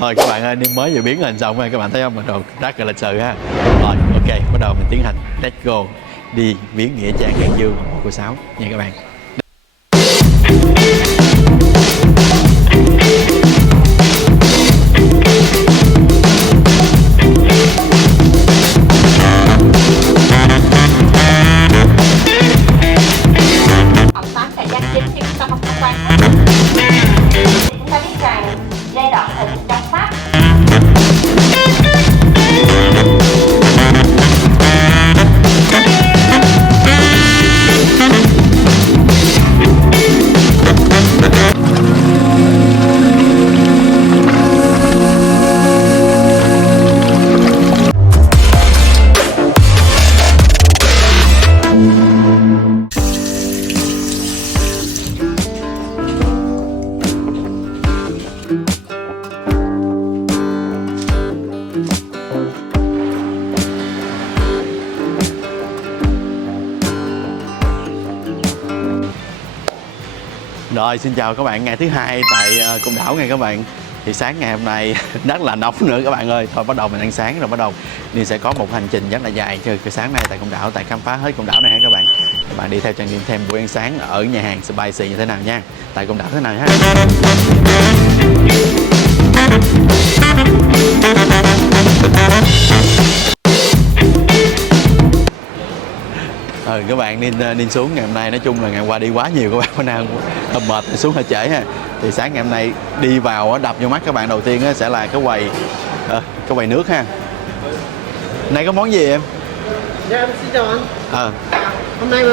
Rồi các bạn ơi, Niêm mới vừa biến hình xong rồi, các bạn thấy không? Mình đồ rất là lịch sự ha. Rồi ok, bắt đầu mình tiến hành let's go đi viếng nghĩa trang An Dương mộ cô Sáu nha các bạn. Ông Tám là danh chính nhưng chúng ta không quan hết. Chúng ta biết rằng giai đoạn thời bình trong Pháp Rồi xin chào các bạn, ngày thứ hai tại Côn Đảo nha các bạn. Thì sáng ngày hôm nay rất là nóng nữa các bạn ơi. Thôi bắt đầu mình ăn sáng rồi bắt đầu Niên sẽ có một hành trình rất là dài chơi cái sáng nay tại Côn Đảo, tại khám phá hết Côn Đảo này ha các bạn. Các bạn đi theo cho Niên thêm buổi ăn sáng ở nhà hàng Spicy như thế nào nha. Tại Côn Đảo thế nào ha. Các bạn Niên xuống ngày hôm nay, nói chung là ngày qua đi quá nhiều các bạn, bữa nào hơi mệt xuống hơi trễ ha. Thì sáng ngày hôm nay đi vào đập vô mắt các bạn đầu tiên sẽ là cái quầy nước ha. Nay có món gì em? Dạ em xin chào anh. Hôm nay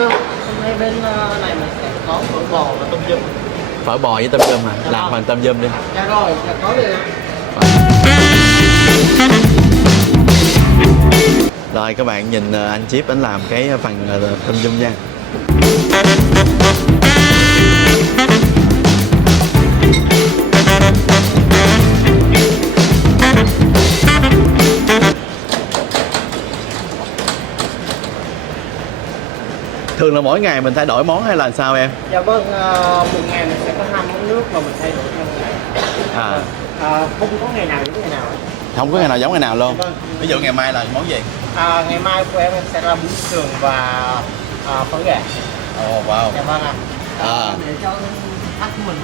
bên này mình sẽ có phở bò và tôm dùm. Phở bò với tôm dùm à? Dạ Làm bằng tôm dùm đi. Dạ rồi, dạ có liền. Rồi các bạn nhìn anh Chip anh làm cái phần tôm dùm nha. Thường là mỗi ngày mình thay đổi món hay là sao em? Dạ vâng, một ngày mình sẽ có 2 món nước và mình thay đổi theo ngày. Không có ngày nào giống ngày nào. Không có ngày nào giống ngày nào luôn. Dạ vâng. Ví dụ ngày mai là món gì? Ngày mai của em sẽ là bún sườn và phở gà. Ồ wow. Dạ vâng ạ. Để cho khách của mình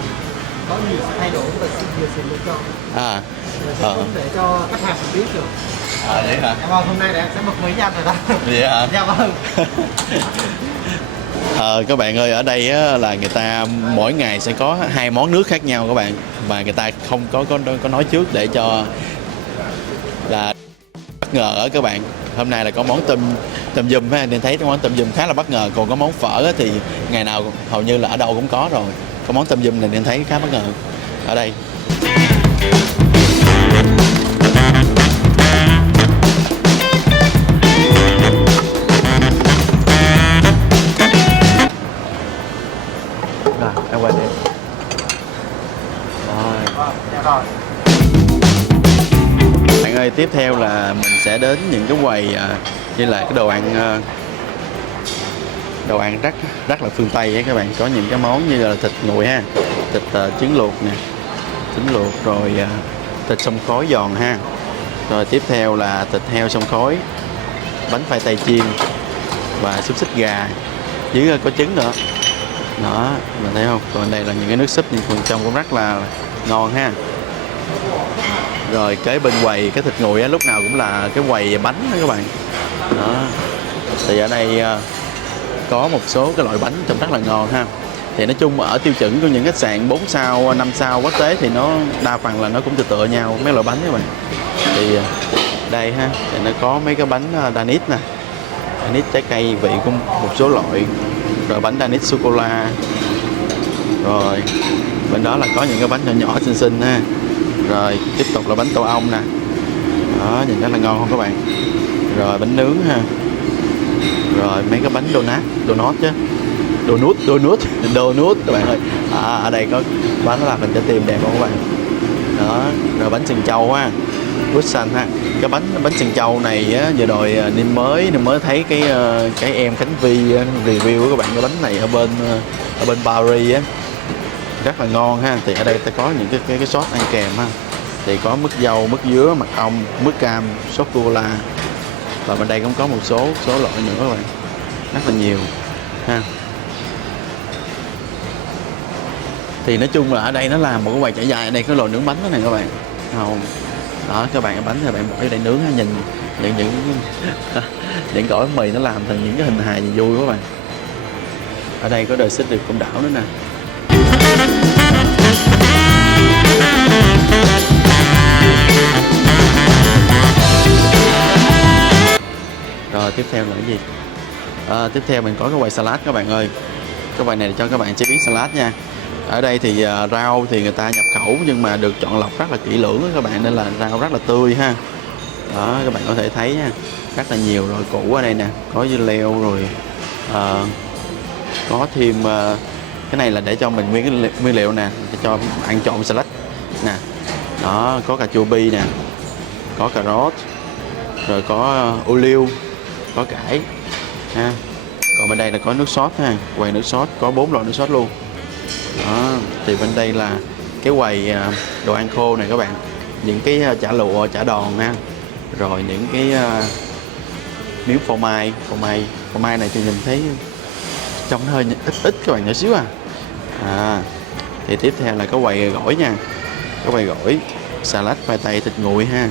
có nhiều sự thay đổi và sự lựa chọn. Cũng để cho khách hàng mình biết được. Vậy hả? Dạ vâng, hôm nay em sẽ bật mí cho anh rồi đó. Vậy hả? Dạ vâng. Các bạn ơi, ở đây là người ta mỗi ngày sẽ có 2 món nước khác nhau các bạn, và người ta không có nói trước để cho là bất ngờ ở các bạn. Hôm nay là có món tôm dùm ha, nên thấy cái món tôm dùm khá là bất ngờ. Còn có món phở thì ngày nào hầu như là ở đâu cũng có rồi. Có món tôm dùm này nên thấy khá bất ngờ ở đây. Rồi, em qua đây. Rồi. Bạn ơi, tiếp theo là mình sẽ đến những cái quầy như là cái đồ ăn rất là phương Tây ấy các bạn. Có những cái món như là thịt nguội ha, thịt trứng luộc nè, trứng luộc rồi thịt xông khói giòn ha. Rồi tiếp theo là thịt heo xông khói, bánh khoai tây chiên và xúc xích gà dưới có trứng nữa. Đó, mình thấy không? Còn đây là những cái nước súp nhưng phần trong cũng rất là ngon ha. Rồi kế bên quầy cái thịt nguội lúc nào cũng là cái quầy bánh đó các bạn. Đó. Thì ở đây có một số cái loại bánh trông rất là ngon ha. Thì nói chung ở tiêu chuẩn của những khách sạn 4 sao, 5 sao quốc tế thì nó đa phần là nó cũng tựa nhau mấy loại bánh các bạn. Thì đây ha, thì nó có mấy cái bánh Danit nè. Danit trái cây vị của một số loại. Rồi bánh Danit sô cô la. Rồi bên đó là có những cái bánh nhỏ nhỏ xinh xinh ha. Rồi tiếp tục là bánh tổ ong nè. Đó, nhìn rất là ngon không các bạn. Rồi bánh nướng ha. Rồi mấy cái bánh donut chứ. Donut các bạn ơi. Ở đây có bánh làm mình cho tìm đẹp không các bạn. Đó, rồi bánh sừng trâu ha. Bút xanh ha. Cái bánh sừng trâu này á, vừa rồi Niêm mới thấy cái em Khánh Vi review các bạn, cái bánh này ở bên Paris á, rất là ngon ha. Thì ở đây ta có những cái sốt ăn kèm ha. thì có mứt dâu, mứt dứa, mật ong, mứt cam, sốt cola, và bên đây cũng có một số loại nữa các bạn, rất là nhiều ha. Thì nói chung là ở đây nó là một cái quầy trải dài. Ở đây có lò nướng bánh đó này các bạn, không đó các bạn, cái bánh thì bạn bỏ vô đây nướng, nhìn những gỏi mì nó làm thành những cái hình hài gì vui quá bạn. Ở đây có đời xích được Côn Đảo nữa nè. Rồi tiếp theo là cái gì? Tiếp theo mình có cái quầy salad các bạn ơi. Cái quầy này để cho các bạn chế biến salad nha. Ở đây thì rau thì người ta nhập khẩu nhưng mà được chọn lọc rất là kỹ lưỡng đó các bạn, nên là rau rất là tươi ha. Đó các bạn có thể thấy nha, rất là nhiều rồi củ ở đây nè, có dưa leo rồi có thêm cái này là để cho mình nguyên liệu nè, để cho ăn trộn salad nè. Đó có cà chua bi nè, có cà rốt, rồi có ô liu, có cải ha. Còn bên đây là có nước sốt ha, quầy nước sốt có 4 loại nước sốt luôn. Đó thì bên đây là cái quầy đồ ăn khô này các bạn, những cái chả lụa, chả đòn ha, rồi những cái miếng phô mai này thì nhìn thấy trông nó hơi ít các bạn, nhỏ xíu thì tiếp theo là cái quầy gỏi nha, cái quầy gỏi salad khoai tây thịt nguội ha,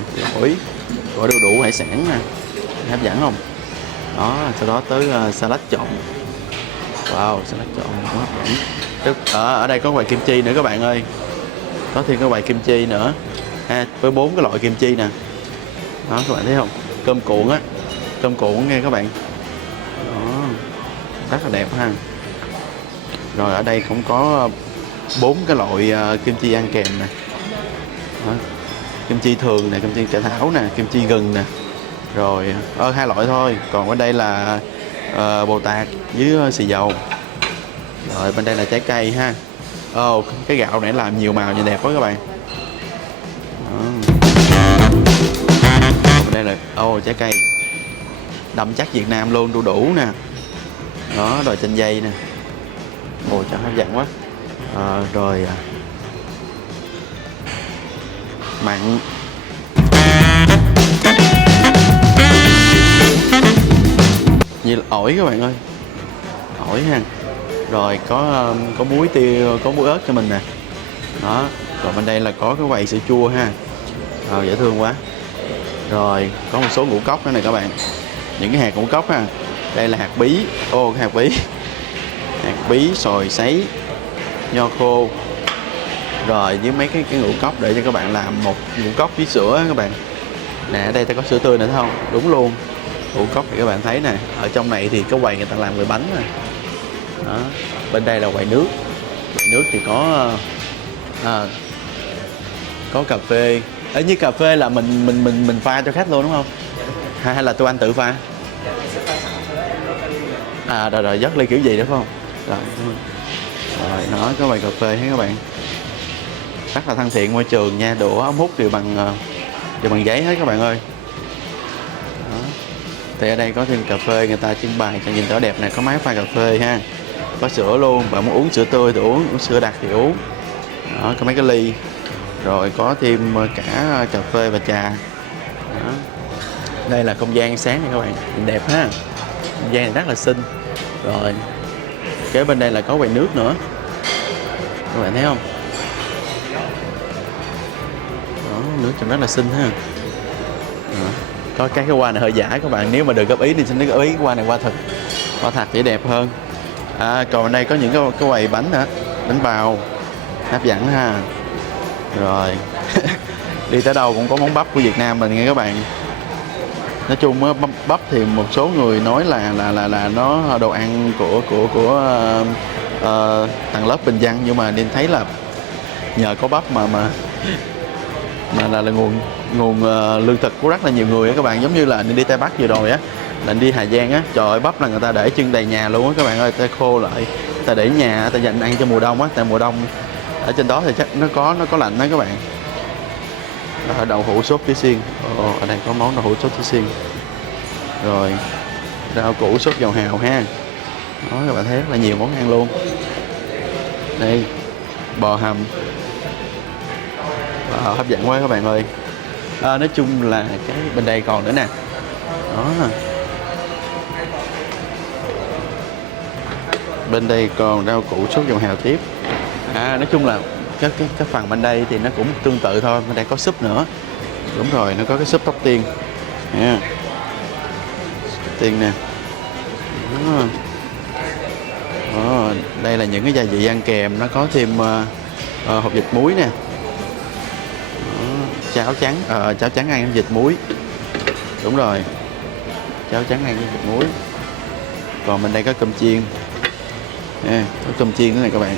gỏi đu đủ hải sản nè, hấp dẫn không? Đó sau đó tới salad trộn, wow salad trộn cũng hấp dẫn. Ở đây có quầy kim chi nữa các bạn ơi, có thêm cái quầy kim chi nữa ha, với 4 cái loại kim chi nè. Đó các bạn thấy không, cơm cuộn á, cơm cuộn nghe các bạn. Đó rất là đẹp ha. Rồi ở đây cũng có 4 cái loại kim chi ăn kèm nè. Đó. Kim chi thường nè, kim chi cải thảo nè, kim chi gừng nè, rồi 2 loại thôi. Còn ở đây là bồ tạt với xì dầu. Rồi bên đây là trái cây ha. Cái gạo này làm nhiều màu nhìn đẹp quá các bạn. Đó. Bên đây là trái cây đậm chất Việt Nam luôn, đu đủ nè. Đó rồi chanh dây nè. Trời hấp dẫn quá. Rồi mặn. Như là ổi các bạn ơi, ổi ha. Rồi có muối tiêu, có muối ớt cho mình nè. Đó rồi bên đây là có cái quầy sữa chua ha, dễ thương quá. Rồi có một số ngũ cốc nữa này các bạn, những cái hạt ngũ cốc ha. Đây là hạt bí, hạt bí xoài sấy, nho khô, rồi với mấy cái ngũ cốc để cho các bạn làm một ngũ cốc với sữa các bạn. Nè ở đây ta có sữa tươi nữa thấy không, đúng luôn, ngũ cốc thì các bạn thấy nè. Ở trong này thì cái quầy người ta làm về bánh nè. Đó bên đây là quầy nước thì có cà phê. Ở như cà phê là mình pha cho khách luôn đúng không, hay là tụi anh tự pha? Rồi dắt ly kiểu gì đúng không? Rồi nó có quầy cà phê hết các bạn, rất là thân thiện môi trường nha. Đũa ống hút đều bằng giấy hết các bạn ơi. Đó. Thì ở đây có thêm cà phê người ta trưng bày cho nhìn rõ đẹp này, có máy pha cà phê ha, có sữa luôn, bạn muốn uống sữa tươi thì uống sữa đặc thì uống. Đó có mấy cái ly, rồi có thêm cả cà phê và trà. Đó. Đây là không gian sáng này các bạn, nhìn đẹp ha, không gian này rất là xinh. Rồi kế bên đây là có quầy nước nữa, các bạn thấy không? Đó, nước trông rất là xinh ha. Đó. Có cái hoa này hơi giả các bạn, nếu mà được góp ý thì xin góp ý cái hoa này hoa thật chỉ đẹp hơn. Còn ở đây có những cái quầy bánh nữa, bánh bao hấp dẫn ha. Rồi đi tới đâu cũng có món bắp của Việt Nam mình nghe các bạn. Nói chung á, bắp thì một số người nói là nó đồ ăn của tầng lớp bình dân, nhưng mà nên thấy là nhờ có bắp mà là nguồn lương thực của rất là nhiều người á các bạn. Giống như là nên đi Tây Bắc vừa rồi á, là đi Hà Giang á, trời ơi bắp là người ta để trưng đầy nhà luôn á các bạn ơi, ta khô lại, ta để nhà, ta dành ăn cho mùa đông á, tại mùa đông ở trên đó thì chắc nó có lạnh đó các bạn. Ở đậu hũ sốt Tứ Xuyên, ở đây có món đậu hũ sốt Tứ Xuyên, rồi rau củ sốt dầu hào ha. Đó các bạn thấy rất là nhiều món ăn luôn. Đây bò hầm, Hấp dẫn quá các bạn ơi. Nói chung là cái bên đây còn nữa nè. Đó. Bên đây còn rau củ sốt dầu hào tiếp. Nói chung là cái phần bên đây thì nó cũng tương tự thôi. Bên đây có súp nữa. Đúng rồi, nó có cái súp tóc tiên. Tóc tiên nè. Đây là những cái gia vị ăn kèm. Nó có thêm hột vịt muối nè. Cháo trắng ăn với vịt muối. Đúng rồi, cháo trắng ăn với vịt muối. Còn bên đây có cơm chiên. Có cơm chiên nữa này các bạn.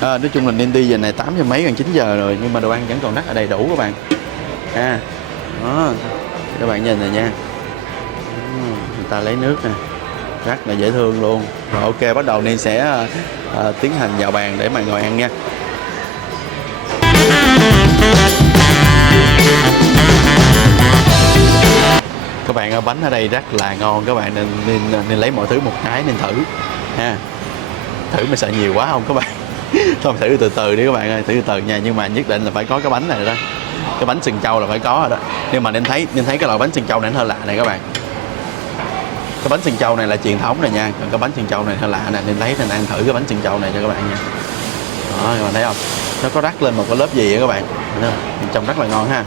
Nói chung là nên đi giờ này 8 giờ mấy gần 9 giờ rồi, nhưng mà đồ ăn vẫn còn rất là đầy đủ các bạn. Đó, các bạn nhìn này nha. Người ta lấy nước nè, rất là dễ thương luôn. Rồi ok, bắt đầu nên sẽ tiến hành vào bàn để mà ngồi ăn nha. Các bạn ơi, bánh ở đây rất là ngon các bạn, nên lấy mọi thứ một cái nên thử ha. Thử mà sợ nhiều quá không các bạn. Thôi thử từ từ đi các bạn ơi, thử từ từ nha, nhưng mà nhất định là phải có cái bánh này đó. Cái bánh sừng trâu là phải có rồi đó. Nhưng mà nên thấy cái loại bánh sừng trâu này nó hơi lạ này các bạn. Cái bánh sừng trâu này là truyền thống này nha, còn cái bánh sừng trâu này hơi lạ nè, nên ăn thử cái bánh sừng trâu này cho các bạn nha. Đó, các bạn thấy không? Nó có rắc lên một cái lớp gì vậy các bạn. Trông rất là ngon ha.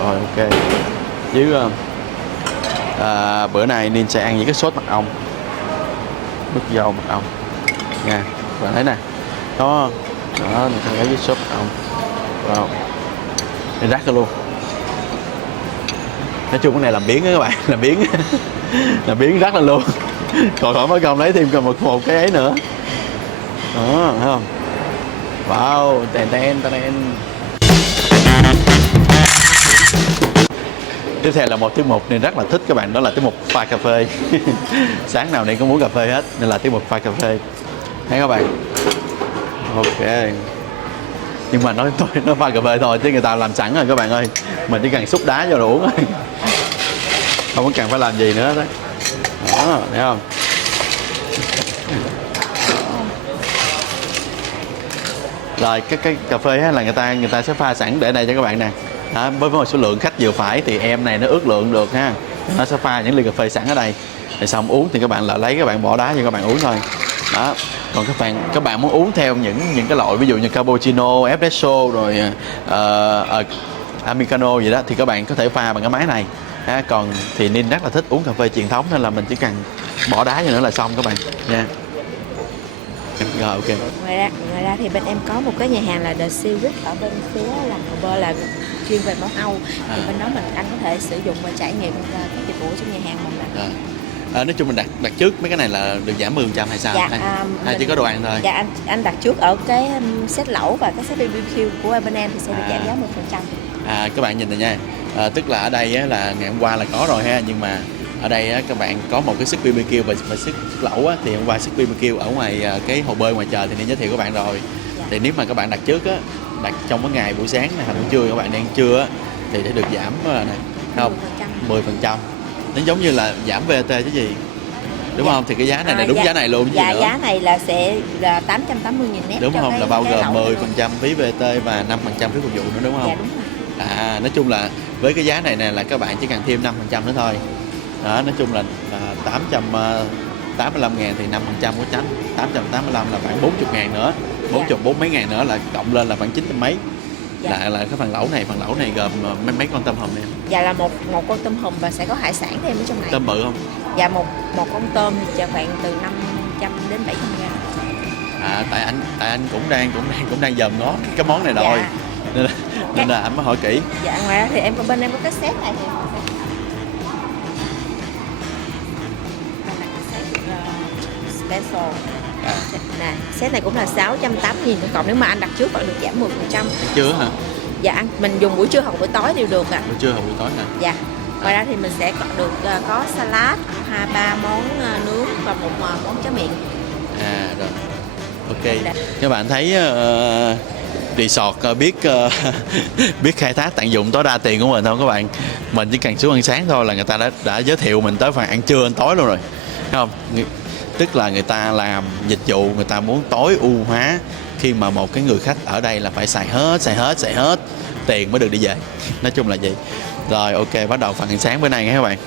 Rồi ok. Chứ bữa nay Ninh sẽ ăn những cái sốt mật ong, nước dâu mật ong nha. Các bạn thấy nè, đó mình sẽ lấy với sốt mật ong. Wow, nên rắc ra luôn. Nói chung cái này làm biến đó các bạn, làm biến rắc lên luôn. Còn khỏi mới công lấy thêm một cái ấy nữa. Đó, thấy không? Wow, ten. Tiếp theo là một tiết mục nên rất là thích các bạn, đó là tiết mục pha cà phê. Sáng nào này cũng uống cà phê hết, nên là tiết mục pha cà phê. Thấy các bạn. Ok. Nhưng mà nó pha cà phê thôi chứ người ta làm sẵn rồi các bạn ơi. Mình chỉ cần xúc đá vô rồi uống thôi. Không có cần phải làm gì nữa đó. Đó, thấy không? Rồi cái cà phê á, là người ta sẽ pha sẵn để đây cho các bạn nè. Đó, với một số lượng khách vừa phải thì em này nó ước lượng được ha. Nó sẽ pha những ly cà phê sẵn ở đây. Rồi xong uống thì các bạn lại lấy, các bạn bỏ đá cho các bạn uống thôi. Đó. Còn các bạn muốn uống theo những cái loại ví dụ như cappuccino, espresso rồi americano gì đó thì các bạn có thể pha bằng cái máy này. Còn thì Ninh rất là thích uống cà phê truyền thống nên là mình chỉ cần bỏ đá vô nữa là xong các bạn nha. Rồi ok. Ngoài ra thì bên em có một cái nhà hàng là The Series ở bên phía làm Hồ Bơ, là chuyên về món Âu. Thì bên đó anh có thể sử dụng và trải nghiệm các dịch vụ trong nhà hàng mình nè. Nói chung mình đặt trước mấy cái này là được giảm 10% hay sao? Dạ, hay chỉ có đồ ăn thôi? Dạ, anh đặt trước ở cái set lẩu và cái set BBQ của bên em thì sẽ được giảm giá 10%. Các bạn nhìn này nha. Tức là ở đây á, là ngày hôm qua là có rồi ha, nhưng mà ở đây á, các bạn có một cái sức BBQ và sức lẩu á, thì hôm qua sức BBQ ở ngoài cái hồ bơi ngoài trời thì nên giới thiệu các bạn rồi. Dạ. Thì nếu mà các bạn đặt trước á, đặt trong cái ngày buổi sáng này hoặc buổi trưa các bạn đang trưa á, thì sẽ được giảm này không 10%. Nó giống như là giảm VAT chứ gì, đúng không? Thì cái giá này là đúng giá này luôn chứ dạ, nữa. giá này là sẽ là 880.000 net, đúng không? Là bao gồm 10% phí VAT và 5% phí phục vụ nữa, đúng không? Dạ đúng rồi. Nói chung là với cái giá này nè là các bạn chỉ cần thêm 5% nữa thôi. Đó, nói chung là 885.000 thì 5% của tránh 885 là khoảng 40.000 nữa, 40 mấy ngàn nữa là cộng lên là khoảng 900 mấy. Dạ. Là cái phần lẩu này gồm mấy con tôm hùm nè. Dạ là một con tôm hùm và sẽ có hải sản thêm ở trong này. Tôm bự không? Dạ một con tôm thì chờ khoảng từ 500 đến 700 gram. Tại anh cũng đang dòm ngó cái món này rồi. Dạ. Nên là anh mới hỏi kỹ. Dạ, ngoài ra thì bên em có cái set này thì special. Nè, set này cũng là 680.000 cộng, nếu mà anh đặt trước bạn được giảm 10%. Chưa hả? Dạ, mình dùng buổi trưa hoặc buổi tối đều được ạ. Buổi trưa hoặc buổi tối hả? Dạ. Ngoài ra thì mình sẽ có salad, 2-3 món nướng và một món tráng miệng. Rồi. Ok. Các bạn thấy resort biết khai thác tận dụng tối đa tiền của mình không các bạn? Mình chỉ cần xuống ăn sáng thôi là người ta đã giới thiệu mình tới phần ăn trưa ăn tối luôn rồi, thấy không? Tức là người ta làm dịch vụ, người ta muốn tối ưu hóa khi mà một cái người khách ở đây là phải xài hết tiền mới được đi về. Nói chung là vậy. Rồi ok, bắt đầu phần ăn sáng bữa nay nha các bạn.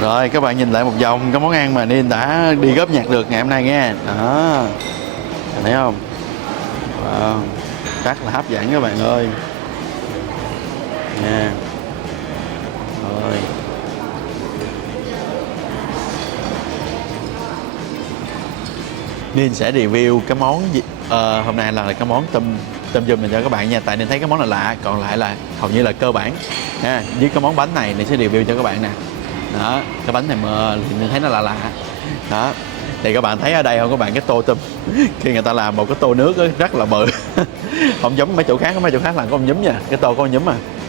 Rồi các bạn nhìn lại một vòng cái món ăn mà Ninh đã đi góp nhặt được ngày hôm nay nghe. Đó, thấy không? Wow, rất là hấp dẫn các bạn ơi nha. Rồi Ninh sẽ review cái món gì hôm nay là cái món tôm dùm này cho các bạn nha, tại Ninh thấy cái món này lạ, còn lại là hầu như là cơ bản nha. Với cái món bánh này Ninh sẽ review cho các bạn nè. Đó, cái bánh này mà mình thấy nó lạ đó. Thì các bạn thấy ở đây không các bạn, cái tô tôm khi người ta làm một cái tô nước ấy, rất là bự. Không giống mấy chỗ khác làm có con nhúm nha, cái tô có con nhúm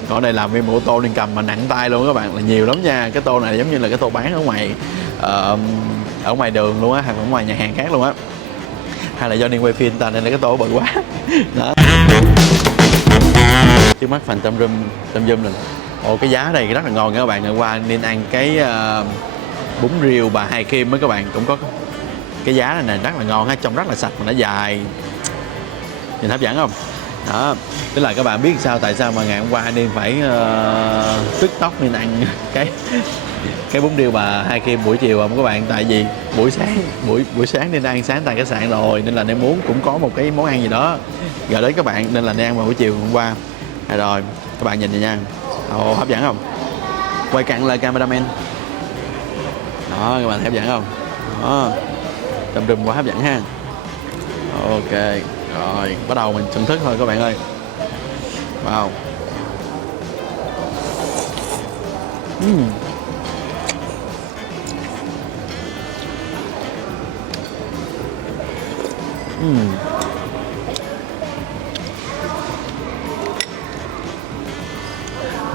còn ở đây làm nguyên một tô Nên cầm mà nặng tay luôn các bạn, là nhiều lắm nha. Cái tô này giống như là cái tô bán ở ngoài đường luôn á, hoặc ở ngoài nhà hàng khác luôn á, hay là do Nên quay phim ta nên là cái tô bự quá. Đó, trước mắt phần tôm dùm này. Ồ, cái giá này rất là ngon các bạn. Hôm qua Nên ăn cái bún riêu bà Hai Kim với các bạn, cũng có cái giá này rất là ngon ha, trông rất là sạch mà nó dài, nhìn hấp dẫn không? Đó, tức là các bạn biết sao tại sao mà ngày hôm qua Nên phải tức tốc Nên ăn cái bún riêu bà Hai Kim buổi chiều không các bạn? Tại vì buổi sáng Nên ăn sáng tại khách sạn rồi, nên là Nên muốn cũng có một cái món ăn gì đó gửi đến các bạn, nên là Nên ăn vào buổi chiều hôm qua. Rồi các bạn nhìn vậy nha. Ồ, hấp dẫn không? Quay cận lại cameraman. Đó, các bạn thấy hấp dẫn không? Đó, tôm rùm quá hấp dẫn ha. Ok, rồi bắt đầu mình thưởng thức thôi các bạn ơi. Wow.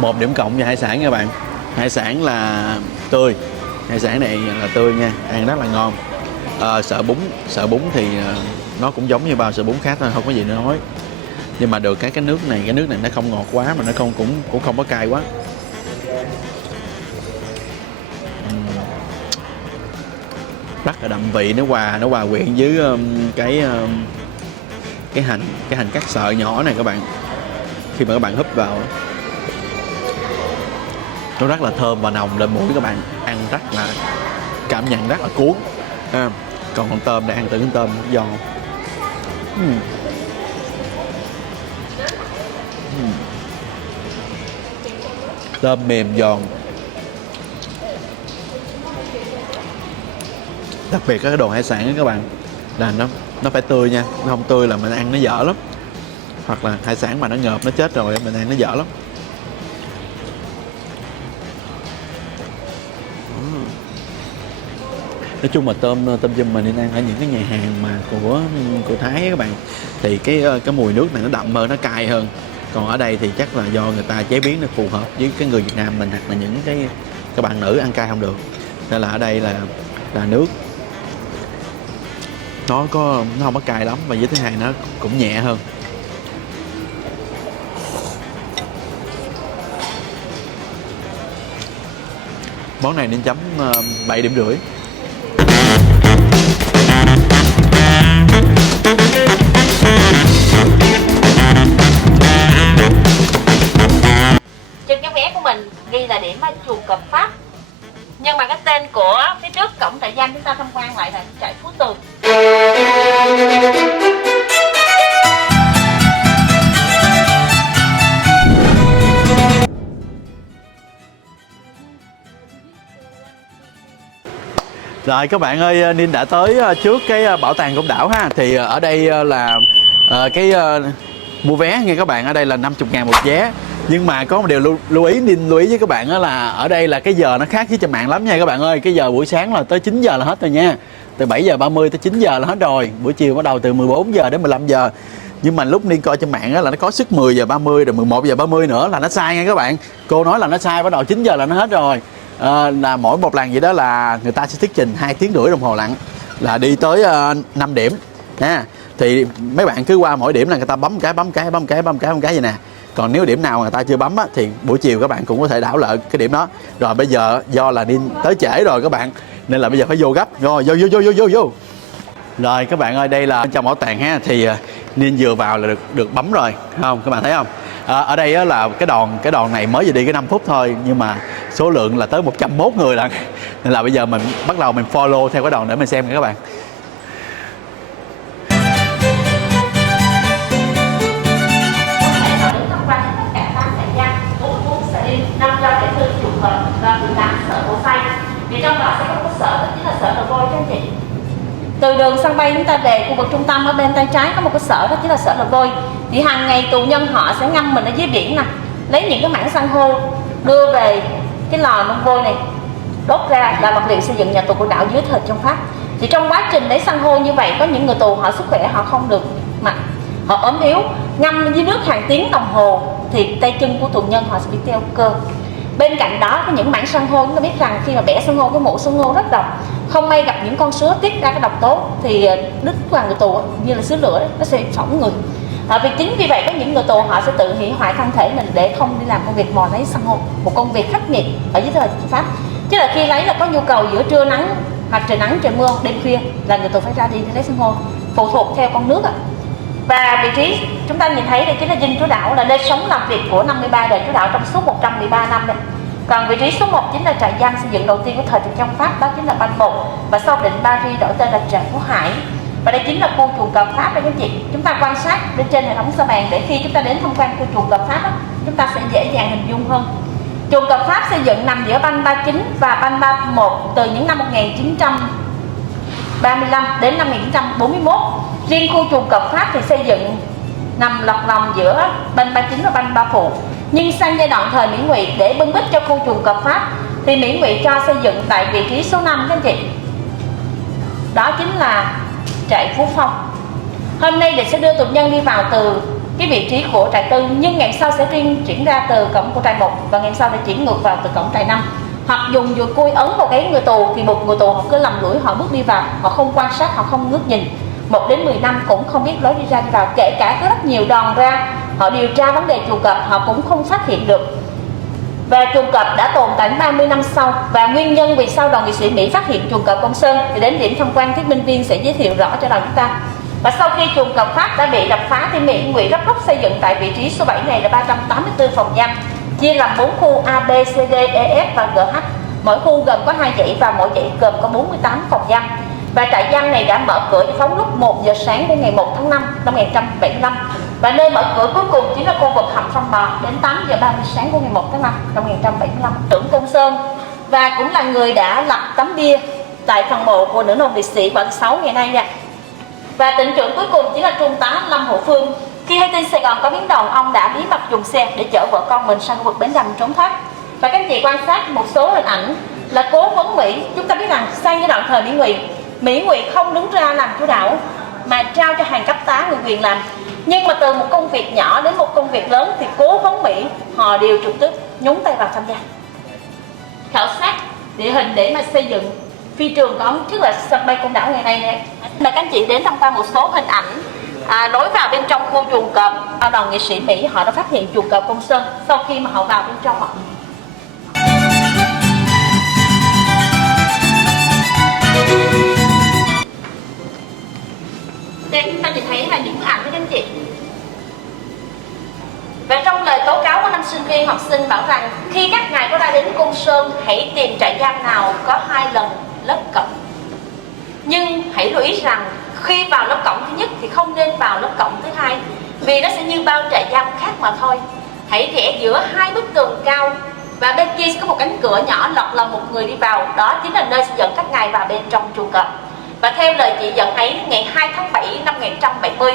Một điểm cộng cho hải sản các bạn. Hải sản là tươi, hải sản này là tươi nha, ăn rất là ngon. Sợ bún thì nó cũng giống như bao sợ bún khác thôi, không có gì để nói. Nhưng mà được cái nước này nó không ngọt quá, mà nó cũng không có cay quá. Rất là đậm vị, nó hòa quyện với cái hành cắt sợi nhỏ này các bạn. Khi mà các bạn húp vào nó rất là thơm và nồng lên mũi các bạn, ăn rất là cảm nhận rất là cuốn. Còn con tôm đây, ăn từ con tôm giòn. Tôm mềm giòn. Đặc biệt cái đồ hải sản đó các bạn là nó phải tươi nha, nó không tươi là mình ăn nó dở lắm. Hoặc là hải sản mà nó ngợp nó chết rồi mình ăn nó dở lắm. Nói chung là tôm dùm mình nên ăn ở những cái nhà hàng mà của Thái ấy các bạn, thì cái mùi nước này nó đậm hơn, nó cay hơn. Còn ở đây thì chắc là do người ta chế biến nó phù hợp với cái người Việt Nam mình, hoặc là những cái bạn nữ ăn cay không được, nên là ở đây là nước nó không có cay lắm, và với thứ hai nó cũng nhẹ hơn. Món này nên chấm 7,5 điểm. Trên cái vé của mình ghi là điểm ở chùa Cọp Pháp, nhưng mà cái tên của phía trước cổng trại giam chúng ta tham quan lại là trại Phú Tường. Rồi các bạn ơi, Ninh đã tới trước cái bảo tàng Côn Đảo ha. Thì ở đây là mua vé nha các bạn, ở đây là 50.000 một vé. Nhưng mà có một điều lưu ý với các bạn đó là ở đây là cái giờ nó khác với trên mạng lắm nha các bạn ơi. Cái giờ buổi sáng là tới 9 giờ là hết rồi nha. Từ 7 giờ 30 tới 9 giờ là hết rồi. Buổi chiều bắt đầu từ 14 giờ đến 15 giờ. Nhưng mà lúc Ninh coi trên mạng đó là nó có sức 10 giờ 30 rồi 11 giờ 30 nữa, là nó sai nha các bạn. Cô nói là nó sai, bắt đầu 9 giờ là nó hết rồi. là mỗi một lần vậy đó là người ta sẽ thuyết trình 2,5 tiếng đồng hồ lận, là đi tới 5 điểm ha. Thì mấy bạn cứ qua mỗi điểm là người ta bấm cái vậy nè. Còn nếu điểm nào người ta chưa bấm á, thì buổi chiều các bạn cũng có thể đảo lại cái điểm đó. Rồi bây giờ do là đi tới trễ rồi các bạn, nên là bây giờ phải vô gấp. Rồi vô. Rồi các bạn ơi, đây là trong bảo tàng ha, thì Ninh vừa vào là được bấm rồi, không các bạn thấy không? Ở đây á, là cái đoàn này mới vừa đi cái 5 phút thôi, nhưng mà số lượng là tới 101 người lận. Nên là bây giờ mình bắt đầu mình follow theo cái đoàn để mình xem nha các bạn. Thì trong đó sẽ có một sở, đó chính là sở Đồ Vôi các anh chị. Từ đường sân bay chúng ta về khu vực trung tâm, ở bên tay trái có một cái sở, đó chính là sở Đồ Vôi. Thì hàng ngày tù nhân họ sẽ ngâm mình ở dưới biển nè, lấy những cái mảng san hô đưa về cái lò nung vôi này, đốt ra là vật liệu xây dựng nhà tù của đảo dưới thời trong Pháp. Thì trong quá trình lấy san hô như vậy, có những người tù họ sức khỏe họ không được mạnh, họ ốm yếu, ngâm dưới nước hàng tiếng đồng hồ thì tay chân của tù nhân họ sẽ bị teo cơ. Bên cạnh đó có những mảng san hô, chúng ta biết rằng khi mà bẻ san hô, cái mũ san hô rất độc, không may gặp những con sứa tiết ra cái độc tố thì đứt vào người tù như là sứa lửa đấy, nó sẽ phỏng người. Vì chính vì vậy có những người tù họ sẽ tự hủy hoại thân thể mình để không đi làm công việc mò lấy san hô, một công việc khắc nghiệt ở dưới thời Pháp. Chứ là khi lấy là có nhu cầu giữa trưa nắng hoặc trời nắng trời mưa đêm khuya là người tù phải ra đi lấy san hô, phụ thuộc theo con nước. Và vị trí chúng ta nhìn thấy đây chính là dinh Chúa Đảo, là nơi sống làm việc của 53 đời Chúa Đảo trong suốt 113 năm đấy. Còn vị trí số 1 chính là trại giam xây dựng đầu tiên của thời trong Pháp, đó chính là Ban Một, và sau định Paris đổi tên là trại Phú Hải. Và đây chính là khu chuồng cọp Pháp đấy các chị. Chúng ta quan sát bên trên hệ thống sa bàn để khi chúng ta đến tham quan khu chuồng cọp Pháp đó, chúng ta sẽ dễ dàng hình dung hơn. Chuồng cọp Pháp xây dựng nằm giữa Ban 39 và Ban 31 từ những năm 1935 đến năm 1941. Riêng khu chuồng cọp Pháp thì xây dựng nằm lọt lòng giữa Ban 39 và Ban 3 Phụ. Nhưng sang giai đoạn thời Mỹ Ngụy, để bưng bít cho khu chuồng cọp Pháp thì Mỹ Ngụy cho xây dựng tại vị trí số 5 các anh chị. Đó chính là trại Phú Phong. Hôm nay để sẽ đưa tù nhân đi vào từ cái vị trí của trại Tư, nhưng ngày sau sẽ chuyển ra từ cổng của trại 1 và ngày sau sẽ chuyển ngược vào từ cổng trại 5. Hoặc dùng dùi cui ấn vào cái người tù thì một người tù họ cứ lầm lũi, họ bước đi vào, họ không quan sát, họ không ngước nhìn. 1 đến 10 năm cũng không biết lối đi ra đi vào, kể cả có rất nhiều đòn ra họ điều tra vấn đề chuồng cọp họ cũng không phát hiện được. Và chuồng cọp đã tồn tại 30 năm sau, và nguyên nhân vì sao đoàn nghị sĩ Mỹ phát hiện chuồng cọp Công Sơn thì đến điểm tham quan thuyết minh viên sẽ giới thiệu rõ cho đoàn chúng ta. Và sau khi chuồng cọp Pháp đã bị đập phá thì Mỹ Ngụy gấp rút xây dựng tại vị trí số 7 này là 384 phòng giam, chia làm 4 khu A, B, C, D, E, F và GH. Mỗi khu gồm có 2 dãy và mỗi dãy gồm có 48 phòng giam. Và trại giam này đã mở cửa giải phóng lúc 1 giờ sáng của ngày 1 tháng 5 năm 1975. Và nơi mở cửa cuối cùng chính là khu vực hầm Phong Bò đến 8 giờ 30 sáng của ngày 1 tháng 5 năm 1975. Trưởng Công Sơn và cũng là người đã lập tấm bia tại phần mộ của nữ nô liệt sĩ 36 ngày nay nha. Và tỉnh trưởng cuối cùng chính là Trung tá Lâm Hữu Phương. Khi hay tin Sài Gòn có biến động, ông đã bí mật dùng xe để chở vợ con mình sang khu vực Bến Đầm trốn thoát. Và các anh chị quan sát một số hình ảnh là Cố Vấn Mỹ. Chúng ta biết rằng sang giai đoạn thời Mỹ Ngụy không đứng ra làm chủ đạo mà trao cho hàng cấp tá người quyền làm. Nhưng mà từ một công việc nhỏ đến một công việc lớn thì Cố Vấn Mỹ họ đều trực tiếp nhúng tay vào tham gia khảo sát địa hình để mà xây dựng phi trường của ông, tức là sân bay Côn Đảo ngày nay nè. Là các anh chị đến tham quan một số hình ảnh lối vào bên trong khu chuồng cọp. Đoàn nghị sĩ Mỹ họ đã phát hiện chuồng cọp Công Sơn sau khi mà họ vào bên trong họ. Đây chúng ta nhìn thấy là những bức ảnh đó các anh chị. Và trong lời tố cáo của năm sinh viên học sinh bảo rằng khi các ngài có ra đến Côn Sơn, hãy tìm trại giam nào có 2 lần lớp cổng. Nhưng hãy lưu ý rằng khi vào lớp cổng thứ nhất thì không nên vào lớp cổng thứ hai, vì nó sẽ như bao trại giam khác mà thôi. Hãy rẽ giữa 2 bức tường cao và bên kia sẽ có một cánh cửa nhỏ lọt lòng một người đi vào. Đó chính là nơi sẽ dẫn các ngài vào bên trong chuồng cọp. Và theo lời chỉ dẫn ấy, ngày 2 tháng 7 năm 1970,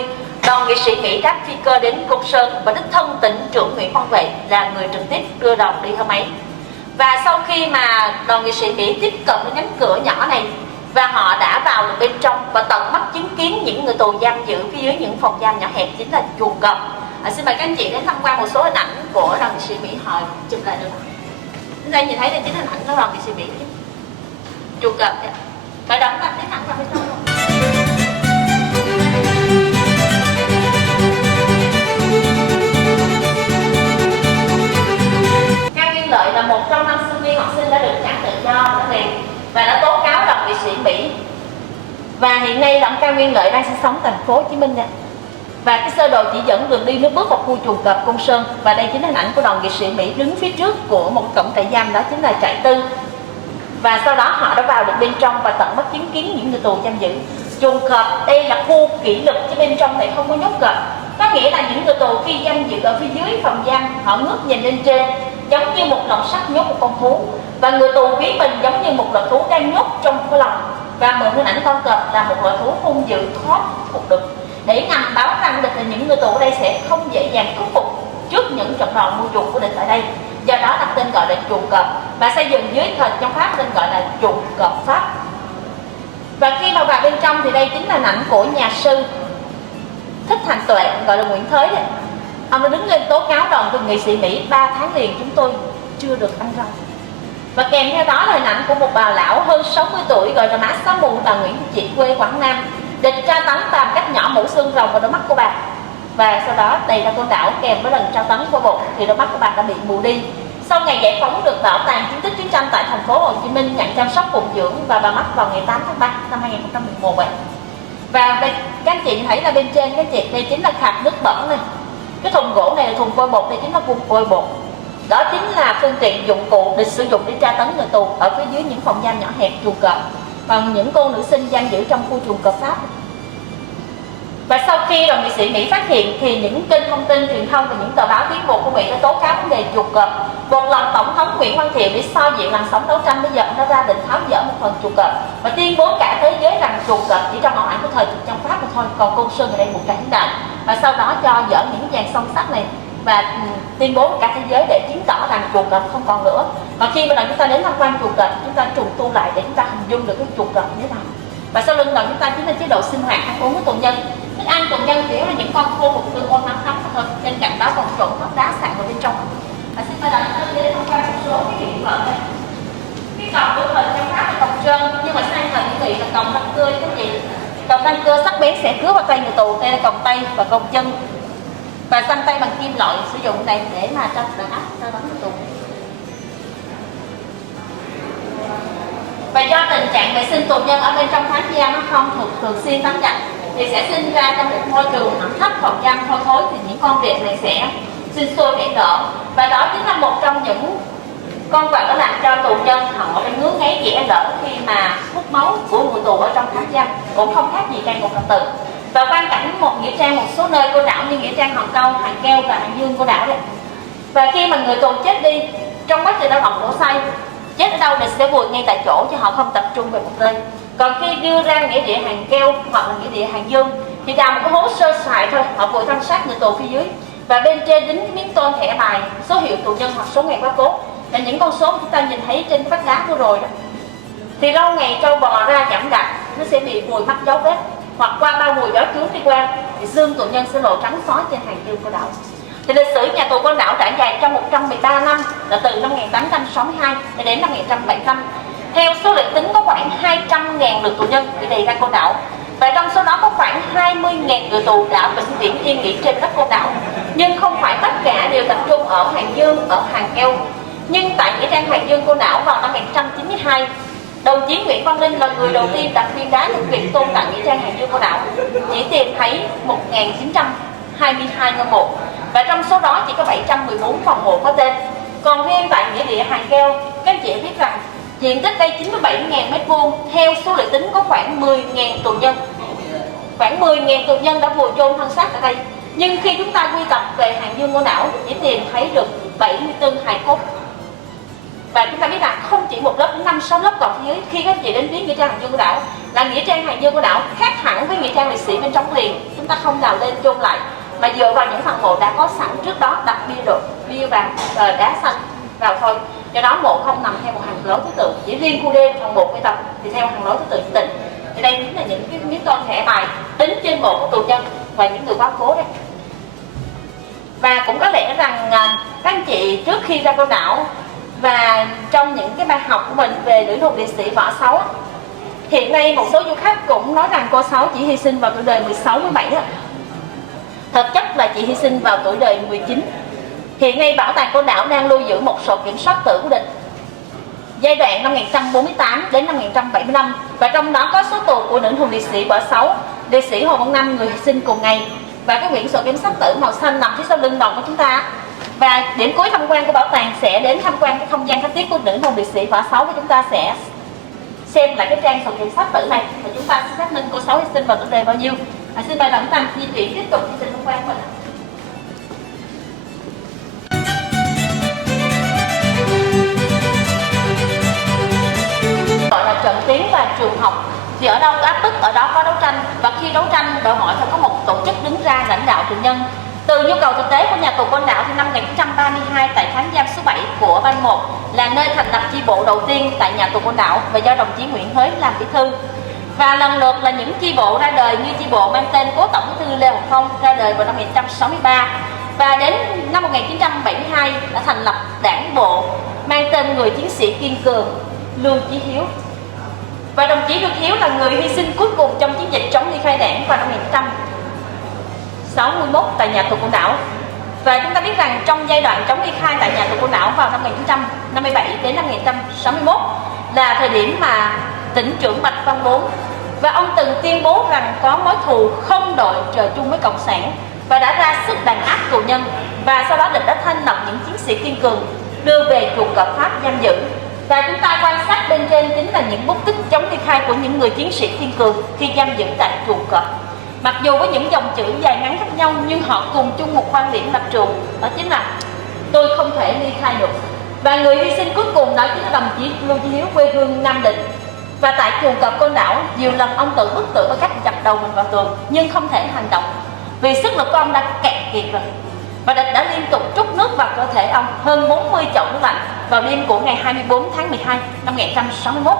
đoàn nghị sĩ Mỹ đáp phi cơ đến Côn Sơn và đích thân tỉnh trưởng Nguyễn Văn Vệ là người trực tiếp đưa đoàn đi hôm ấy. Và sau khi mà đoàn nghị sĩ Mỹ tiếp cận đến cánh cửa nhỏ này và họ đã vào được bên trong và tận mắt chứng kiến những người tù giam giữ phía dưới những phòng giam nhỏ hẹp chính là chuồng cọp. Xin mời các anh chị đến tham quan một số hình ảnh của đoàn nghị sĩ Mỹ họ chụp lại được. Chúng ta nhìn thấy đây chính hình ảnh của đoàn nghị sĩ Mỹ chuồng cọp. Và đó là tiến thẳng vào bên trong luôn. Cao Nguyên Lợi là một trong 5 sinh viên học sinh đã được trả tự do ở Việt và đã tố cáo đoàn nghị sĩ Mỹ. Và hiện nay đoàn Cao Nguyên Lợi đang sinh sống thành phố Hồ Chí Minh đây. Và cái sơ đồ chỉ dẫn đường đi nước bước vào khu chuồng cọp Côn Sơn. Và đây chính là hình ảnh của đoàn nghị sĩ Mỹ đứng phía trước của một cổng trại giam, đó chính là trại tư. Và sau đó họ đã vào được bên trong và tận mắt chứng kiến những người tù giam giữ. Chuồng cọp đây là khu kỷ luật, chứ bên trong này không có nhốt cọp. Có nghĩa là những người tù khi giam giữ ở phía dưới phòng giam, họ ngước nhìn lên trên giống như một lồng sắt nhốt một con thú, và người tù phía mình giống như một loại thú đang nhốt trong cái lồng. Và mượn hình ảnh con cọp là một loại thú hung dữ khó phục được, để nhằm báo rằng được là những người tù ở đây sẽ không dễ dàng khuất phục trước những trận đòn mua chuộc của địch tại đây. Do đó đặt tên gọi là chuồng cọp và xây dựng dưới thời trong Pháp tên gọi là chuồng cọp Pháp. Và khi mà vào bên trong thì đây chính là hình ảnh của nhà sư Thích Thành Tuệ, gọi là Nguyễn Thới đấy. Ông đã đứng lên tố cáo đoàn của nghị sĩ Mỹ 3 tháng liền chúng tôi chưa được ăn rau. Và kèm theo đó là hình ảnh của một bà lão hơn 60 tuổi gọi là má xá mù, bà Nguyễn Thị Chị, quê Quảng Nam. Địch tra tấn bà cách nhỏ mũ xương rồng vào đôi mắt của bà. Và sau đó đây là con đảo kèm với lần tra tấn của bột thì đôi mắt của bà đã bị mù đi. Sau ngày giải phóng được bảo tàng chứng tích chiến tranh tại thành phố Hồ Chí Minh nhận chăm sóc phụng dưỡng và bà mất vào ngày 8 tháng 3 năm 2011 vậy. Và đây, các anh chị thấy là bên trên các chị đây chính là khạc nước bẩn này. Cái thùng gỗ này là thùng vôi bột, đây chính là vùng vôi bột. Đó chính là phương tiện dụng cụ địch sử dụng để tra tấn người tù ở phía dưới những phòng giam nhỏ hẹp chuồng cọp. Còn những cô nữ sinh giam giữ trong khu chuồng cọp Pháp. Và sau khi đoàn nghị sĩ Mỹ phát hiện thì những kênh thông tin truyền thông và những tờ báo tiến bộ của Mỹ đã tố cáo vấn đề chuồng cọp. Một lần Tổng thống Nguyễn Văn Thiệu để soi dịu làn sóng đấu tranh, bây giờ đã ra định tháo dỡ một phần chuồng cọp và tuyên bố cả thế giới rằng chuồng cọp chỉ trong ảo ảnh của thời kỳ trong Pháp mà thôi, còn Côn Sơn ở đây một trại hiện đại. Và sau đó cho dỡ những dàn song sắt này và tuyên bố cả thế giới để chứng tỏ rằng chuồng cọp không còn nữa. Và khi mà chúng ta đến tham quan chuồng cọp, chúng ta trùng tu lại để chúng ta hình dung được cái chuồng cọp như thế nào. Và sau lưng đoàn chúng ta chính là chế độ sinh hoạt ăn uống của tù nhân. Thức ăn tù nhân chủ yếu là những con khô một tương ôn nóng nóng thôi. Bên cạnh đó còn trộn hấp đá sạn vào bên trong. Và xin mời đoàn chúng ta đến tham quan một số cái hiện vật đây. Cái còng của thời trong Pháp là còng trơn, nhưng mà sang thời Mỹ là còng răng cưa các chị. Còng răng cưa sắc bén sẽ cứa vào tay người tù. Đây là còng tay và còng chân. Và xăng tay bằng kim loại sử dụng đây để mà cho đàn áp cho bắn người tù. Và do tình trạng vệ sinh tù nhân ở bên trong khám giam nó không thường xuyên tắm giặt thì sẽ sinh ra trong một môi trường ẩm thấp, phòng giam hôi thối thì những con vẹt này sẽ sinh sôi nảy nở. Và đó chính là một trong những con vật đã làm cho tù nhân họ phải ngứa ngáy dễ lỡ khi mà hút máu của người tù ở trong khám giam, cũng không khác gì cai ngục Phật tử. Và quan cảnh một nghĩa trang một số nơi cô đảo như nghĩa trang Hòn Câu, Hàng Keo và Hàng Dương cô đảo đấy. Và khi mà người tù chết đi trong quá trình lao động ngủ say, chết ở đâu địch sẽ vùi ngay tại chỗ chứ họ không tập trung về một nơi. Còn khi đưa ra nghĩa địa Hàng Keo hoặc là nghĩa địa Hàng Dương thì đào một cái hố sơ sài thôi, họ vùi thân xác người tù phía dưới và bên trên đính cái miếng tôn thẻ bài số hiệu tù nhân hoặc số ngày quá cố là những con số chúng ta nhìn thấy trên vách đá vừa rồi đó. Thì lâu ngày trâu bò ra chậm đạp nó sẽ bị mùi mắc dấu vết, hoặc qua bao mùi gió chướng đi qua thì xương tù nhân sẽ lộ trắng xóa trên Hàng Dương cô đảo. Thì lịch sử nhà tù Côn Đảo trải dài trong 113 năm là từ năm 1862 đến năm 1975. Theo số liệu tính có khoảng 200.000 lượt tù nhân bị đày ra Côn Đảo. Và trong số đó có khoảng 20.000 người tù đã vĩnh viễn yên nghỉ trên đất Côn Đảo. Nhưng không phải tất cả đều tập trung ở Hàng Dương, ở Hàng Keo. Nhưng tại nghĩa trang Hàng Dương Côn Đảo vào năm 1992, đồng chí Nguyễn Văn Linh là người đầu tiên đặt viên đá nhân quyền tôn tại nghĩa trang Hàng Dương Côn Đảo. Chỉ tìm thấy 1922 ngôi mộ. Và trong số đó chỉ có 714 phòng mộ có tên. Còn riêng tại nghĩa địa Hàng Keo, các chị biết rằng diện tích đây 97.000 m², theo số liệu tính có khoảng 10.000 tù nhân. Khoảng 10.000 tù nhân đã vùi chôn thân xác ở đây. Nhưng khi chúng ta quy tập về Hàng Dương Côn Đảo chỉ tìm thấy được 74 hài cốt. Và chúng ta biết rằng không chỉ một lớp, 5-6 lớp còn phía dưới. Khi các chị đến viếng nghĩa trang Hàng Dương Côn Đảo là nghĩa trang Hàng Dương Côn Đảo khác hẳn với nghĩa trang liệt sĩ bên trong liền. Chúng ta không đào lên chôn lại mà dựa vào những phần mộ đã có sẵn trước đó, đặt bia vàng và đá xanh vào thôi. Do đó mộ không nằm theo một hàng lối thứ tự, chỉ riêng khu D phần 1 quy tập thì theo hàng lối thứ tự nhất định. Thì đây chính là những cái miếng tôn thẻ bài tính trên mộ của tù nhân và những người quá cố đấy. Và cũng có lẽ rằng các anh chị trước khi ra Côn Đảo Và trong những cái bài học của mình về nữ hùng liệt sĩ Võ Sáu, hiện nay một số du khách cũng nói rằng cô Sáu chỉ hy sinh vào tuổi đời 16, 17 á. Thực chất là chị hy sinh vào tuổi đời 19. Hiện nay Bảo tàng Côn Đảo đang lưu giữ một sổ kiểm soát tử của địch giai đoạn năm 1948 đến năm 1975, và trong đó có số tù của nữ hùng liệt sĩ Võ Sáu, liệt sĩ Hồ Văn Năm, người hy sinh cùng ngày. Và cái quyển sổ kiểm soát tử màu xanh nằm phía sau lưng đoàn của chúng ta. Và điểm cuối tham quan của bảo tàng sẽ đến tham quan cái không gian khánh tiết của nữ hùng liệt sĩ Võ Sáu, và chúng ta sẽ xem lại cái trang sổ kiểm soát tử này, và chúng ta sẽ xác minh cô Sáu hy sinh vào tuổi đời bao nhiêu. Xin mời Đặng Tâm di chuyển tiếp tục chương trình tham quan của mình. Gọi là trận tiến và trường học, thì ở đâu áp bức ở đó có đấu tranh, và khi đấu tranh đòi hỏi phải có một tổ chức đứng ra lãnh đạo tù nhân. Từ nhu cầu thực tế của nhà tù Côn Đảo thì năm 1932 tại khán giam số 7 của Ban 1 là nơi thành lập chi bộ đầu tiên tại nhà tù Côn Đảo, và do đồng chí Nguyễn Thới làm bí thư. Và lần lượt là những chi bộ ra đời, như chi bộ mang tên cố tổng bí thư Lê Hồng Phong ra đời vào năm 1963, và đến năm 1972 đã thành lập đảng bộ mang tên người chiến sĩ kiên cường Lưu Chí Hiếu. Và đồng chí Lưu Chí Hiếu là người hy sinh cuối cùng trong chiến dịch chống ly khai đảng vào năm 1961 tại nhà tù Côn Đảo. Và chúng ta biết rằng trong giai đoạn chống ly khai tại nhà tù Côn Đảo vào năm 1957 đến năm 1961 là thời điểm mà tỉnh trưởng Bạch Văn Bốn, và ông từng tuyên bố rằng có mối thù không đội trời chung với cộng sản, và đã ra sức đàn áp tù nhân. Và sau đó địch đã thanh lập những chiến sĩ kiên cường đưa về chuồng cọp Pháp giam giữ. Và chúng ta quan sát bên trên chính là những bút tích chống ly khai của những người chiến sĩ kiên cường khi giam giữ tại chuồng cọp. Mặc dù với những dòng chữ dài ngắn khác nhau, nhưng họ cùng chung một quan điểm lập trường, đó chính là tôi không thể ly khai được. Và người hy sinh cuối cùng đó chính là đồng chí Lưu Chí Hiếu, quê hương Nam Định. Và tại chuồng cọp Côn Đảo, nhiều lần ông tự bức tử bằng cách dập đầu mình vào tường, nhưng không thể hành động vì sức lực của ông đã cạn kiệt rồi. Và địch đã liên tục trút nước vào cơ thể ông hơn 40 chậu nước lạnh vào đêm của ngày 24 tháng 12 năm 1961.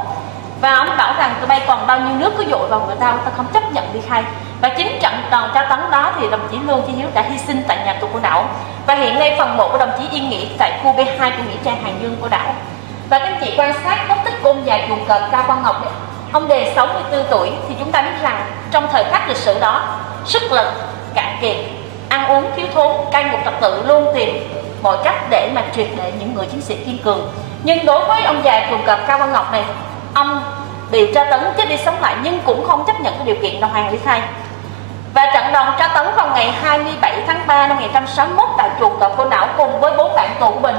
Và ông bảo rằng tụi bay còn bao nhiêu nước cứ dội vào người ta không chấp nhận ly khai. Và chính trận đòn tra tấn đó thì đồng chí Lưu Chí Hiếu đã hy sinh tại nhà tù Côn Đảo. Và hiện nay phần mộ của đồng chí yên nghỉ tại khu B2 của nghĩa trang Hàng Dương của đảo. Và các anh chị quan sát bút tích của ông già chuồng cọp Cao Quang Ngọc ấy, ông đề 64 tuổi, thì chúng ta biết rằng trong thời khắc lịch sử đó, sức lực cạn kiệt, ăn uống thiếu thốn, cai ngục trật tự luôn tìm mọi cách để mà triệt để những người chiến sĩ kiên cường. Nhưng đối với ông già chuồng cọp Cao Quang Ngọc này, ông bị tra tấn chết đi sống lại nhưng cũng không chấp nhận cái điều kiện đồng hàng ly khai. Và trận đòn tra tấn vào ngày 27 tháng 3 năm 1961 tại chuồng cọp Côn Đảo cùng với 4 bạn tù của mình,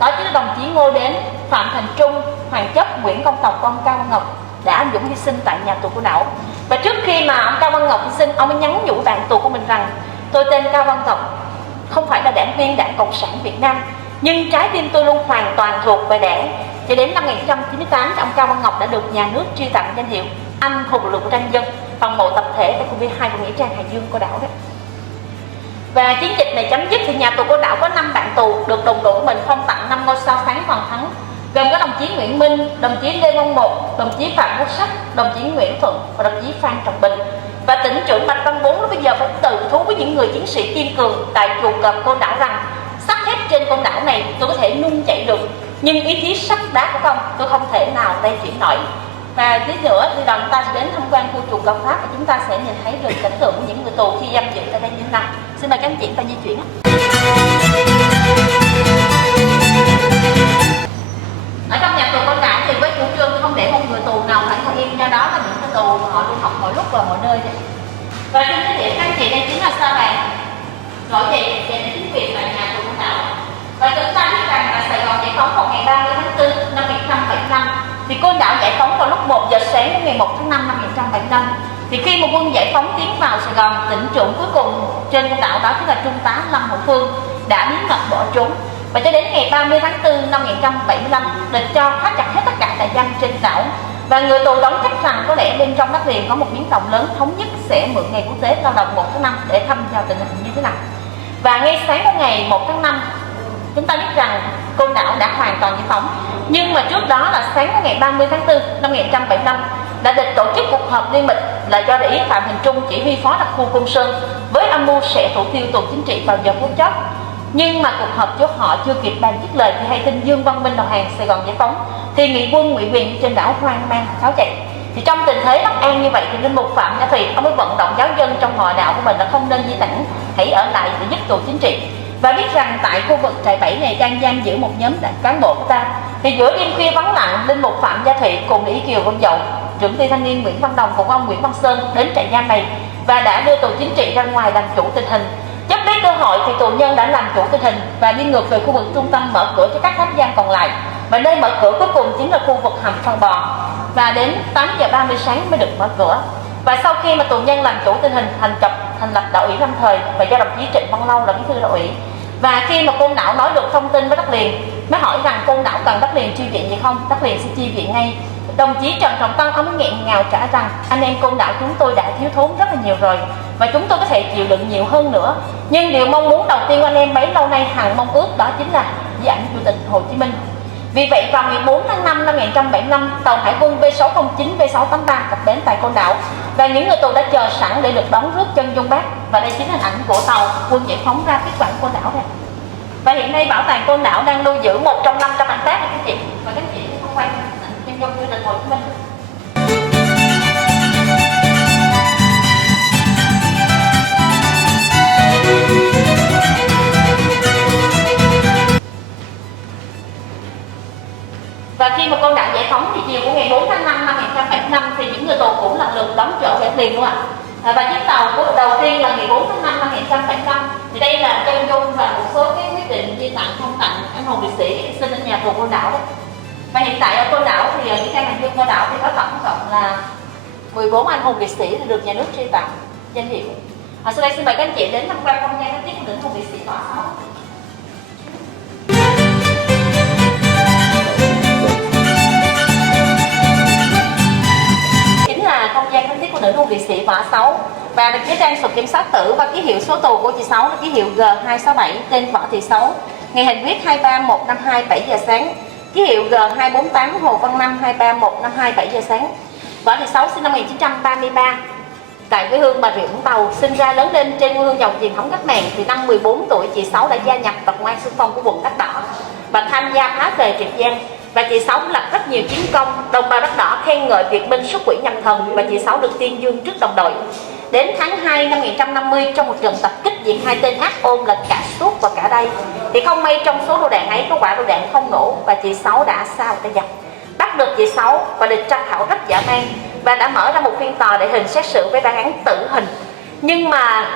đó chính là đồng chí Ngô Đến, Phạm Thành Trung, Hoàng Chấp, Nguyễn Công Tòng, con Cao Văn Ngọc đã anh dũng hy sinh tại nhà tù Côn Đảo. Và trước khi mà ông Cao Văn Ngọc hy sinh, ông mới nhắn nhủ bạn tù của mình rằng: tôi tên Cao Văn Ngọc, không phải là đảng viên Đảng Cộng sản Việt Nam, nhưng trái tim tôi luôn hoàn toàn thuộc về đảng. Cho đến năm 1998, ông Cao Văn Ngọc đã được nhà nước truy tặng danh hiệu Anh hùng lực lượng dân, phần mộ tập thể tại khu B2 của nghĩa trang Hải Dương của đảo đấy. Và chiến dịch này chấm dứt thì nhà tù Côn Đảo có 5 bạn tù được đồng đội của mình phong tặng 5 ngôi sao sáng toàn thắng, gồm có đồng chí Nguyễn Minh, đồng chí Lê Văn Một, đồng chí Phạm Quốc Sắc, đồng chí Nguyễn Thuận và đồng chí Phan Trọng Bình. Và tỉnh trưởng Bạch Văn Bốn lúc bây giờ phải tự thú với những người chiến sĩ kiên cường tại chuồng cọp Côn Đảo rằng: sắt thép trên con đảo này tôi có thể nung chảy được, nhưng ý chí sắt đá của con tôi không thể nào lay chuyển nổi. Và tí nữa thì đoàn ta sẽ đến tham quan khu chuồng cọp Pháp, và chúng ta sẽ nhìn thấy được cảnh tượng của những người tù khi giam giữ tại đây như thế nào. Xin mời các anh chị ta di chuyển. Ở trong nhà tù Côn Đảo thì với chủ trương không để một người tù nào phải ngồi yên, do đó là những người tù họ luôn học mọi lúc và mọi nơi. Và xin giới thiệu các anh chị đây chính là Sa Bàn, nổi dậy về chính quyền tại nhà tù Côn Đảo. Và chúng ta biết rằng là Sài Gòn giải phóng vào ngày 30 tháng 4 năm 1975, thì Côn Đảo giải phóng vào lúc 1 giờ sáng đến ngày 1 tháng 5 năm 1975. Thì khi một quân giải phóng tiến vào Sài Gòn, tỉnh trưởng cuối cùng trên Côn Đảo đó chính là Trung tá Lâm Hữu Phương đã bí mật bỏ trốn. Và cho đến ngày 30 tháng 4 năm 1975, địch cho khóa chặt hết tất cả trại giam trên đảo. Và người tù đóng chắc rằng có lẽ bên trong đất liền có một biến động lớn, thống nhất sẽ mượn ngày quốc tế lao động 1 tháng 5 để thăm dò tình hình như thế nào. Và ngay sáng của ngày 1 tháng 5, chúng ta biết rằng Côn Đảo đã hoàn toàn giải phóng. Nhưng mà trước đó là sáng của ngày 30 tháng 4 năm 1975 đã địch tổ chức cuộc họp liên mịch là do đại úy Phạm Thành Trung chỉ huy phó đặc khu Côn Sơn với âm mưu sẽ thủ tiêu tù chính trị vào giờ phút chót. Nhưng mà cuộc họp chốt họ chưa kịp bàn dứt lời thì hay tin Dương Văn Minh đầu hàng Sài Gòn giải phóng, thì nghị quân ngụy quyền trên đảo hoang mang tháo chạy. Thì trong tình thế bất an như vậy thì linh mục Phạm Nhã Thùy ông mới vận động giáo dân trong họ đạo của mình là không nên di tản, hãy ở lại để giúp tù chính trị. Và biết rằng tại khu vực trại 7 này đang giam giữ một nhóm cán bộ của ta, thì giữa đêm khuya vắng lặng, linh mục Phạm Gia Thụy cùng Lý Kiều Vân Dậu, trưởng ty thanh niên Nguyễn Văn Đồng cùng ông Nguyễn Văn Sơn đến trại giam này và đã đưa tù chính trị ra ngoài làm chủ tình hình. Chấp lấy cơ hội thì tù nhân đã làm chủ tình hình và đi ngược về khu vực trung tâm, mở cửa cho các tháp giam còn lại, và nơi mở cửa cuối cùng chính là khu vực hầm Phân Bò, và đến 8 giờ 30 sáng mới được mở cửa. Và sau khi mà tù nhân làm chủ tình hình, thành lập đạo ủy lâm thời và do đồng chí Trịnh Văn Lâu là bí thư đạo ủy. Và khi mà Côn Đảo nói được thông tin với Đất Liền, mới hỏi rằng Côn Đảo cần Đất Liền chi viện gì không, Đất Liền sẽ chi viện ngay. Đồng chí Trần Trọng Tân ông mới nghẹn ngào trả rằng anh em Côn Đảo chúng tôi đã thiếu thốn rất là nhiều rồi và chúng tôi có thể chịu đựng nhiều hơn nữa. Nhưng điều mong muốn đầu tiên của anh em bấy lâu nay hằng mong ước đó chính là di ảnh Chủ tịch Hồ Chí Minh. Vì vậy vào ngày 4 tháng 5 năm 1975, tàu hải quân V609, V683 cập bến tại Côn Đảo và những người tù đã chờ sẵn để được đón rước chân dung Bác. Và đây chính hình ảnh của tàu quân giải phóng ra tiếp quản Côn Đảo đây. Và hiện nay bảo tàng Côn Đảo đang lưu giữ một trong 500 ảnh tác các chị, và các chị sẽ không quay chân dung Chủ tịch Hồ Chí Minh. Và khi mà Côn Đảo giải phóng thì chiều của ngày 4 tháng 5 năm 1975 thì những người tù cũng lần lượt đón trở về liền luôn ạ. Và chiếc tàu của đầu tiên là ngày 4 tháng 5 năm 1975 thì đây là chân dung và một số cái quyết định di tặng phong tặng anh hùng liệt sĩ sinh ở nhà tù Côn Đảo đấy. Và hiện tại ở Côn Đảo thì nghĩa trang hành hương Côn Đảo thì có tổng cộng là 14 anh hùng liệt sĩ được nhà nước truy tặng danh hiệu. Sau đây xin mời các anh chị đến tham quan không gian tiếp của anh hùng liệt sĩ Võ Sáu. Không gian khánh tiết của nữ hùng liệt sĩ Võ Sáu và được giấy trang sổ kiểm soát tử và ký hiệu số tù của chị Sáu là ký hiệu G267, tên Võ Thị Sáu, ngày hành quyết 23/1/52 7 giờ sáng, ký hiệu G248 Hồ Văn Năm 23/1/52 7 giờ sáng. Võ Thị Sáu sinh năm 1933 tại quê hương Bà Rịa Vũng Tàu, sinh ra lớn lên trên quê hương giàu truyền thống cách mạng. Thì năm 14 tuổi chị Sáu đã gia nhập tập ngoan xung phong của quận Đất Đỏ và tham gia phá rề Triệt Giang. Và chị Sáu lập rất nhiều chiến công, đồng bào Đất Đỏ khen ngợi Việt binh xuất quỷ nhập thần và chị Sáu được tuyên dương trước đồng đội. Đến tháng 2 năm 1950, trong một trận tập kích diệt hai tên ác ôn là Cả Suốt và Cả Đây, thì không may trong số lô đạn ấy có quả lô đạn không nổ và chị Sáu đã sao tay giặc. Bắt được chị Sáu và địch tra khảo rất dã man và đã mở ra một phiên tòa để hình xét xử với bản án tử hình. Nhưng mà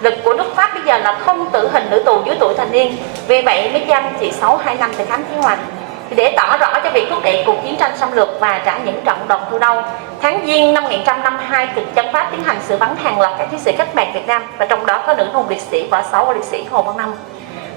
lực của nước Pháp bây giờ là không tử hình nữ tù dưới tuổi thành niên, vì vậy mới giam chị Sáu 2 năm tại Khánh Thiên Hoàng. Để tỏ rõ cho việc thúc đẩy cuộc chiến tranh xâm lược và trả những trận đòn thua đau, tháng Giêng năm 1952 cực chân Pháp tiến hành xử bắn hàng loạt các chiến sĩ cách mạng Việt Nam, và trong đó có nữ hùng liệt sĩ Võ Sáu và liệt sĩ Hồ Văn Năm.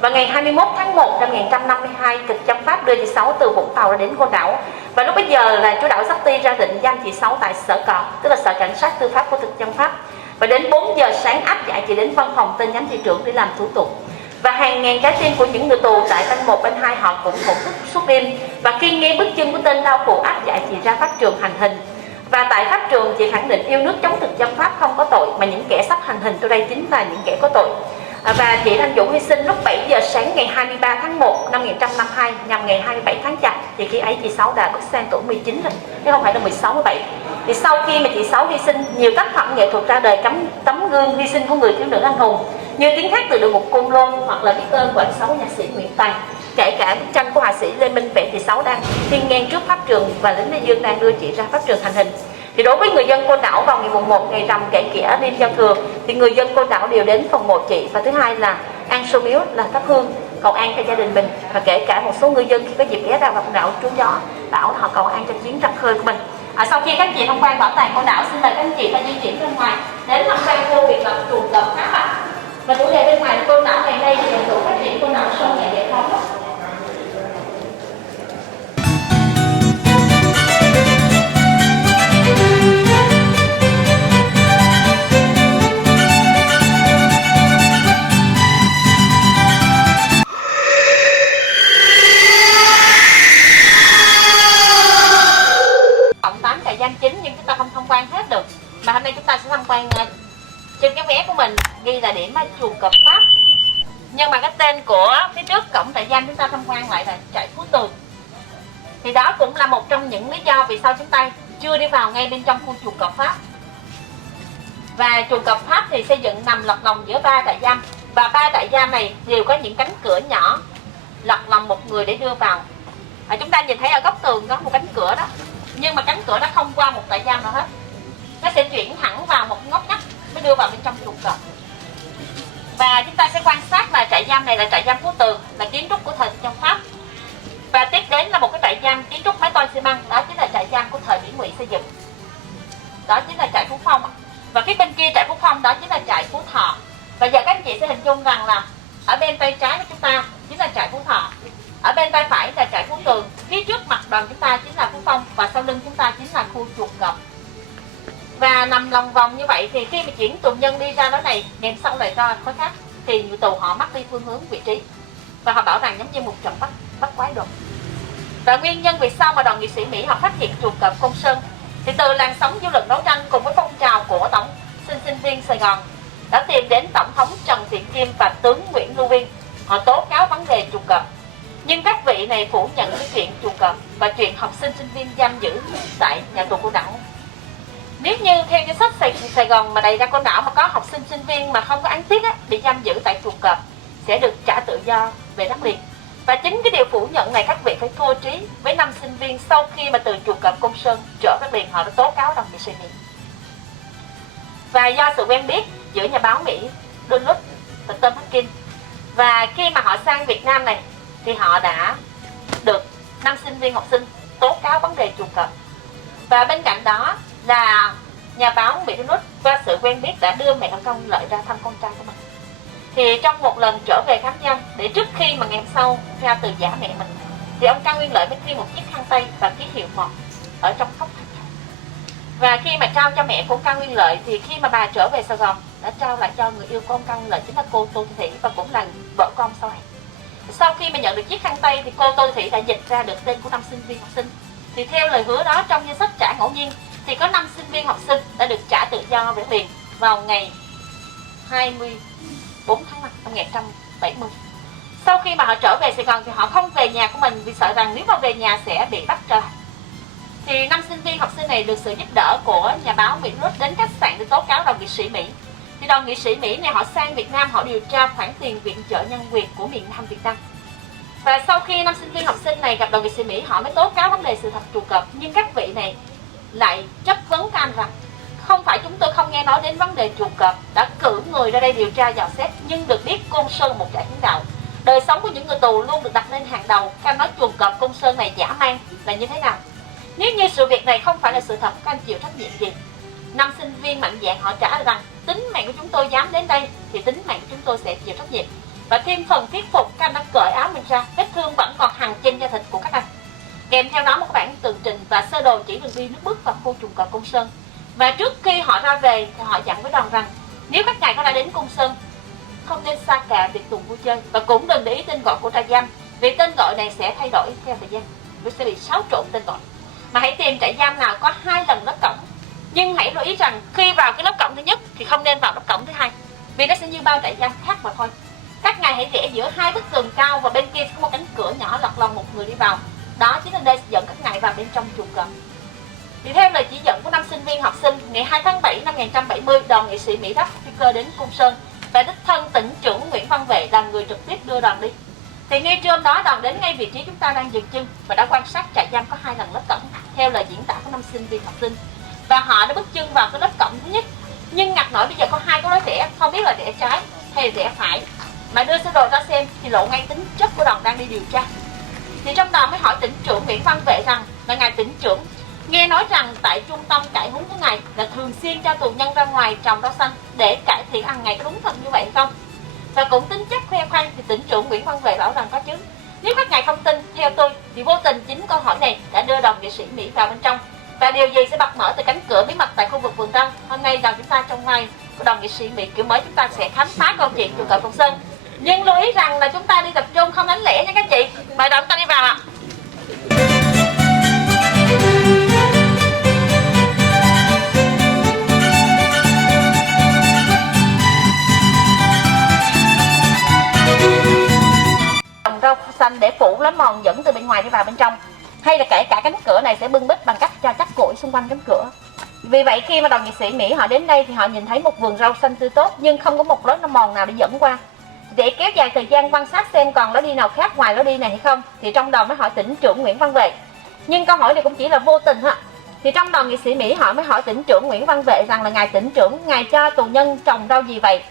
Và ngày 21 tháng 1 năm 1952, cực chân Pháp đưa chị Sáu từ Vũng Tàu đến Côn Đảo, và lúc bấy giờ là chú Đảo Giáp Ti ra định giam chị Sáu tại sở cò, tức là sở cảnh sát tư pháp của thực dân Pháp. Và đến 4 giờ sáng áp giải chị đến văn phòng tên giám thị trưởng để làm thủ tục. Và hàng ngàn trái tim của những người tù tại bên 1 bên 2 họ cũng thổn thức suốt đêm. Và khi nghe bước chân của tên đao phủ áp giải chị ra pháp trường hành hình. Và tại pháp trường chị khẳng định yêu nước chống thực dân Pháp không có tội, mà những kẻ sắp hành hình tôi đây chính là những kẻ có tội. Và chị thanh dũng hy sinh lúc 7 giờ sáng ngày 23 tháng 1 năm 1952 nhằm ngày 27 tháng Chạp. Thì khi ấy chị Sáu đã bước sang tuổi 19 rồi, chứ không phải là 16, 17. Thì sau khi mà chị Sáu hy sinh, nhiều tác phẩm nghệ thuật ra đời tấm gương hy sinh của người thiếu nữ anh hùng, như Tiếng hát từ địa ngục Côn Lôn hoặc là Biết ơn của anh Sáu nhạc sĩ Nguyễn Tài. Kể cả bức tranh của họa sĩ Lê Minh vẽ chị Sáu đang hiên ngang trước pháp trường và lính Lê Dương đang đưa chị ra pháp trường hành hình. Thì đối với người dân Côn Đảo vào ngày mùng 1 ngày rằm kẻ kĩa đêm giao thừa thì người dân Côn Đảo đều đến phòng mộ chị, và thứ hai là an sô miếu là thắp hương cầu an cho gia đình mình, và kể cả một số người dân khi có dịp ghé ra vào đảo trú gió bảo họ cầu an cho chuyến ra khơi của mình. Sau khi các chị tham quan bảo tàng Côn Đảo, xin mời các anh chị và di chuyển ra ngoài đến tham quan khu biệt lập chuồng cọp Pháp ạ. Và chủ đề bên ngoài Côn Đảo ngày nay thì là sự phát triển Côn Đảo sau ngày giải phóng. Cộng 8 trại giam chính nhưng chúng ta không tham quan hết được, mà hôm nay chúng ta sẽ tham quan trên cái vé của mình ghi là điểm chuồng cọp Pháp. nhưng mà cái tên của phía trước cổng trại giam chúng ta tham quan lại là trại Phú Tường. Thì đó cũng là một trong những lý do vì sao chúng ta chưa đi vào ngay bên trong khu chuồng cọp Pháp. Và chuồng cọp Pháp thì xây dựng nằm lọt lòng giữa 3 trại giam, và 3 trại giam này đều có những cánh cửa nhỏ lọt lòng một người để đưa vào. Chúng ta nhìn thấy ở góc tường có một cánh cửa đó, nhưng mà cánh cửa đó không qua một trại giam nào hết, nó sẽ chuyển thẳng vào một ngóc ngách mới đưa vào bên trong chuồng cọp. Và chúng ta sẽ quan sát là trại giam này là trại giam Phú Tường, là kiến trúc của thời trong Pháp. Và tiếp đến là một cái trại giam kiến trúc mái tôn xi măng, đó chính là trại giam của thời Mỹ Ngụy xây dựng, đó chính là trại Phú Phong. Và phía bên kia trại Phú Phong đó chính là trại Phú Thọ. Và giờ các anh chị sẽ hình dung rằng là ở bên tay trái của chúng ta chính là trại Phú Thọ, ở bên tay phải là trại Phú Tường, phía trước mặt đoàn chúng ta chính là Phú Phong, và sau lưng chúng ta chính là khu chuồng cọp. Và nằm lòng vòng như vậy thì khi mà chuyển tù nhân đi ra đó này, ngày sau lại ra khối khác, thì người tù họ mất đi phương hướng vị trí, và họ bảo rằng giống như một trận bắt quái đột. Và nguyên nhân vì sao mà đoàn nghị sĩ Mỹ họ phát hiện chuồng cọp Côn Sơn, thì từ làn sóng dư luận đấu tranh cùng với phong trào của tổng sinh viên Sài Gòn đã tìm đến tổng thống Trần Thiện Kim và tướng Nguyễn Lưu Viên, họ tố cáo vấn đề chuồng cọp. Nhưng các vị này phủ nhận cái chuyện chuồng cọp và chuyện học sinh sinh viên giam giữ tại nhà tù Côn Đảo. Nếu như theo danh sách Sài Gòn mà đầy ra Côn Đảo mà có học sinh sinh viên mà không có án tiết bị giam giữ tại chuồng cọp sẽ được trả tự do về đất liền. Và chính cái điều phủ nhận này các vị phải thua trí với 5 sinh viên sau khi mà từ chuồng cọp Côn Sơn trở đất liền, họ đã tố cáo đoàn nghị sĩ Mỹ. Và do sự quen biết giữa nhà báo Mỹ Dunlop và Tom Hopkins, và khi mà họ sang Việt Nam này thì họ đã được 5 sinh viên học sinh tố cáo vấn đề chuồng cọp. Và bên cạnh đó là nhà báo Mỹ Dunlop qua sự quen biết đã đưa mẹ ông Cao Nguyên Lợi ra thăm con trai của mình. Thì trong một lần trở về khám giam, để trước khi mà ngày hôm sau ra từ giả mẹ mình, thì ông Cao Nguyên Lợi mới ghi một chiếc khăn tay và ký hiệu một ở trong cốc. Và khi mà trao cho mẹ của Cao Nguyên Lợi thì khi mà bà trở về Sài Gòn đã trao lại cho người yêu của ông Cao Nguyên Lợi, chính là cô Tô Thị và cũng là vợ con sau này. Sau khi mà nhận được chiếc khăn tay thì cô Tô Thị đã dịch ra được tên của 5 sinh viên học sinh. Thì theo lời hứa đó, trong danh sách trả ngẫu nhiên thì có 5 sinh viên học sinh đã được trả tự do về liền vào ngày 24 tháng 5 năm 1970. Sau khi mà họ trở về Sài Gòn thì họ không về nhà của mình vì sợ rằng nếu mà về nhà sẽ bị bắt trở lại. Thì 5 sinh viên học sinh này được sự giúp đỡ của nhà báo Mỹ Dunlop đến khách sạn để tố cáo đoàn nghị sĩ Mỹ. Thì đoàn nghị sĩ Mỹ này họ sang Việt Nam, họ điều tra khoản tiền viện trợ nhân quyền của miền Nam Việt Nam. Và sau khi 5 sinh viên học sinh này gặp đoàn nghị sĩ Mỹ, họ mới tố cáo vấn đề sự thật chuồng cọp. Nhưng các vị này lại chất vấn các anh rằng không phải chúng tôi không nghe nói đến vấn đề chuồng cọp, đã cử người ra đây điều tra dò xét, nhưng được biết Côn Sơn là một trại kiến đạo, đời sống của những người tù luôn được đặt lên hàng đầu. Các anh nói chuồng cọp Côn Sơn này dã man là như thế nào? Nếu như sự việc này không phải là sự thật, các anh chịu trách nhiệm gì? 5 sinh viên mạnh dạn họ trả lời rằng tính mạng của chúng tôi dám đến đây thì tính mạng của chúng tôi sẽ chịu trách nhiệm. Và thêm phần thuyết phục, các anh đã cởi áo mình ra, vết thương vẫn còn hằn trên da thịt của các anh. Kèm theo đó một bản tường trình và sơ đồ chỉ đường đi nước bước vào khu chuồng cọp Côn Sơn. Và trước khi họ ra về thì họ dặn với đoàn rằng nếu các ngài có đã đến Côn Sơn không nên xa cả việc tuần vui chơi, và cũng đừng để ý tên gọi của trại giam, vì tên gọi này sẽ thay đổi theo thời gian, nó sẽ bị xáo trộn tên gọi. Mà hãy tìm trại giam nào có 2 lần lớp cổng, nhưng hãy lưu ý rằng khi vào cái lớp cổng thứ nhất thì không nên vào lớp cổng thứ hai, vì nó sẽ như bao trại giam khác mà thôi. Các ngài hãy rẽ giữa 2 bức tường cao và bên kia có một cánh cửa nhỏ lọt lòng một người đi vào, đó chính là nơi dẫn các ngài vào bên trong chuồng cọp. Thì theo lời chỉ dẫn của 5 sinh viên học sinh, ngày 2 tháng 7 năm 1970, đoàn nghị sĩ Mỹ đáp phi cơ đến Côn Sơn và đích thân tỉnh trưởng Nguyễn Văn Vệ là người trực tiếp đưa đoàn đi. Thì ngay trưa hôm đó, đoàn đến ngay vị trí chúng ta đang dừng chân và đã quan sát trại giam có 2 lần lớp cổng theo lời diễn tả của 5 sinh viên học sinh. Và họ đã bước chân vào cái lớp cổng thứ nhất, nhưng ngặt nổi bây giờ có 2 cái lối rẽ, không biết là rẽ trái hay rẽ phải. Mà đưa sơ đồ ra xem thì lộ ngay tính chất của đoàn đang đi điều tra. Thì trong đoàn mới hỏi tỉnh trưởng Nguyễn Văn Vệ rằng là ngài tỉnh trưởng nghe nói rằng tại trung tâm cải huấn của ngài là thường xuyên cho tù nhân ra ngoài trồng rau xanh để cải thiện ăn ngày, có đúng thật như vậy không? Và cũng tính chất khoe khoang thì tỉnh trưởng Nguyễn Văn Vệ bảo rằng có chứ. Nếu các ngài không tin, theo tôi thì vô tình chính câu hỏi này đã đưa đoàn nghị sĩ Mỹ vào bên trong. Và điều gì sẽ bật mở từ cánh cửa bí mật tại khu vực vườn rau? Hôm nay đoàn chúng ta trong ngày của đoàn nghị sĩ Mỹ kiểu mới, chúng ta sẽ khám phá câu chuyện chuồng cọp Côn Sơn. Nhưng lưu ý rằng là chúng ta đi tập trung, không đánh lẻ nha các chị. Mời đoàn chúng ta đi vào ạ. mòn dẫn từ bên ngoài đi vào bên trong, hay là kể cả cánh cửa này sẽ bưng bít bằng cách cho chắc củi xung quanh cánh cửa. Vì vậy khi mà đoàn nghị sĩ Mỹ họ đến đây thì họ nhìn thấy một vườn rau xanh tươi tốt nhưng không có một lối mòn nào để dẫn qua. Để kéo dài thời gian quan sát xem còn lối đi nào khác ngoài lối đi này hay không, thì trong đoàn mới hỏi tỉnh trưởng Nguyễn Văn Vệ. Nhưng câu hỏi này cũng chỉ là vô tình thôi. Thì trong đoàn nghị sĩ Mỹ họ mới hỏi tỉnh trưởng Nguyễn Văn Vệ rằng là ngài tỉnh trưởng, ngài cho tù nhân trồng rau gì vậy?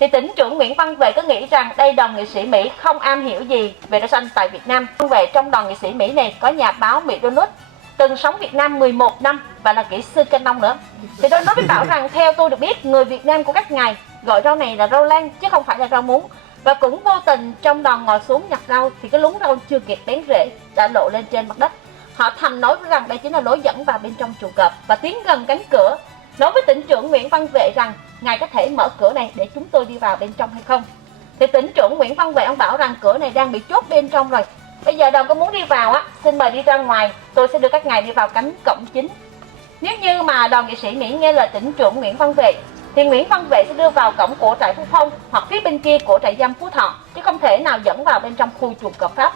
Thì tỉnh trưởng Nguyễn Văn Vệ có nghĩ rằng đây đoàn nghị sĩ Mỹ không am hiểu gì về rau xanh tại Việt Nam. Văn Vệ trong đoàn nghị sĩ Mỹ này có nhà báo Mỹ Donut, từng sống Việt Nam 11 năm và là kỹ sư canh nông nữa. Thì Donut mới bảo rằng theo tôi được biết, người Việt Nam của các ngài gọi rau này là rau lan chứ không phải là rau muống. Và cũng vô tình trong đoàn ngồi xuống nhặt rau thì cái luống rau chưa kịp bén rễ đã lộ lên trên mặt đất. Họ thầm nói rằng đây chính là lối dẫn vào bên trong chuồng cọp và tiến gần cánh cửa, nói với tỉnh trưởng Nguyễn Văn Vệ rằng ngài có thể mở cửa này để chúng tôi đi vào bên trong hay không. Thì tỉnh trưởng Nguyễn Văn Vệ ông bảo rằng cửa này đang bị chốt bên trong rồi, bây giờ đoàn có muốn đi vào á, xin mời đi ra ngoài, tôi sẽ đưa các ngài đi vào cánh cổng chính. Nếu như mà đoàn nghị sĩ Mỹ nghe lời tỉnh trưởng Nguyễn Văn Vệ thì Nguyễn Văn Vệ sẽ đưa vào cổng của trại Phú Phong hoặc phía bên kia của trại giam Phú Thọ, chứ không thể nào dẫn vào bên trong khu chuồng cọp Pháp.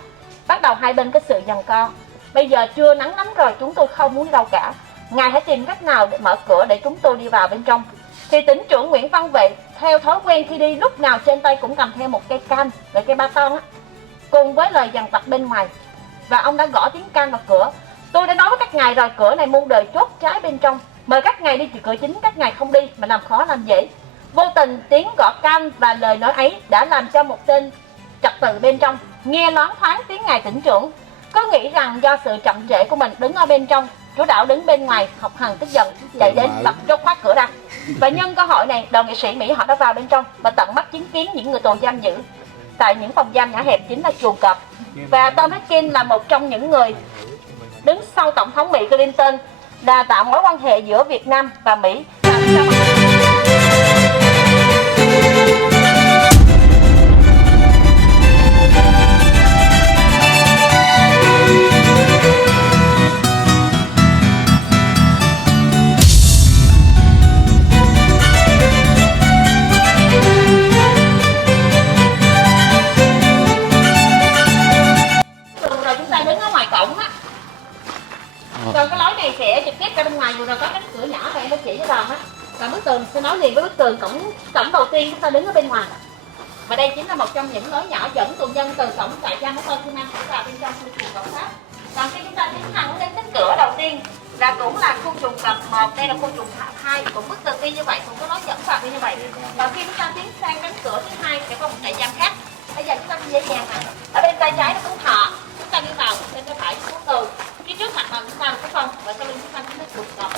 Bắt đầu hai bên có sự giằng co. Bây giờ trưa nắng lắm rồi, chúng tôi không muốn đi đâu cả, ngài hãy tìm cách nào để mở cửa để chúng tôi đi vào bên trong. Thì tỉnh trưởng Nguyễn Văn Vệ theo thói quen khi đi lúc nào trên tay cũng cầm theo một cây can, loại cây ba ton á, cùng với lời dằn vặt bên ngoài. Và ông đã gõ tiếng can vào cửa. Tôi đã nói với các ngài rồi, cửa này muôn đời chốt trái bên trong, mời các ngài đi chỉ cửa chính, các ngài không đi mà làm khó làm dễ. Vô tình tiếng gõ can và lời nói ấy đã làm cho một tên trật tự bên trong nghe loáng thoáng tiếng ngài tỉnh trưởng, cứ nghĩ rằng do sự chậm trễ của mình đứng ở bên trong, chú Đảo đứng bên ngoài học hành tức giận chạy đến bật chốt khóa cửa ra. Và nhân cơ hội này, đoàn nghị sĩ Mỹ họ đã vào bên trong và tận mắt chứng kiến những người tù giam giữ tại những phòng giam nhỏ hẹp chính là chuồng cọp. Và Tom Atkins là một trong những người đứng sau tổng thống Mỹ Clinton đà tạo mối quan hệ giữa Việt Nam và Mỹ. Còn cái lối này sẽ trực tiếp ra bên ngoài, vừa rồi có cái cửa nhỏ và em đã chỉ cho đoàn á. Và bức tường sẽ nối liền với bức tường cổng đầu tiên chúng ta đứng ở bên ngoài. Và đây chính là một trong những lối nhỏ dẫn tù nhân từ cổng trại giam Mộc Châu Nam vào bên trong khu chuồng cọp Pháp. Còn khi chúng ta tiến thẳng đến cánh cửa đầu tiên là cũng là khu chuồng cọp 1, đây là khu chuồng 2, cũng bức tường đi như vậy, cũng có lối dẫn vào như vậy. Và khi chúng ta tiến sang cánh cửa thứ hai sẽ có một trại giam khác. Bây giờ chúng ta dễ dàng nè. Ở bên tay trái là Phú Thọ, chúng ta đi vào, bên tay phải là Phú Từ. Phía trước mặt là chúng ta là Phú Phong và sau lưng chúng ta chính là chuồng cọp.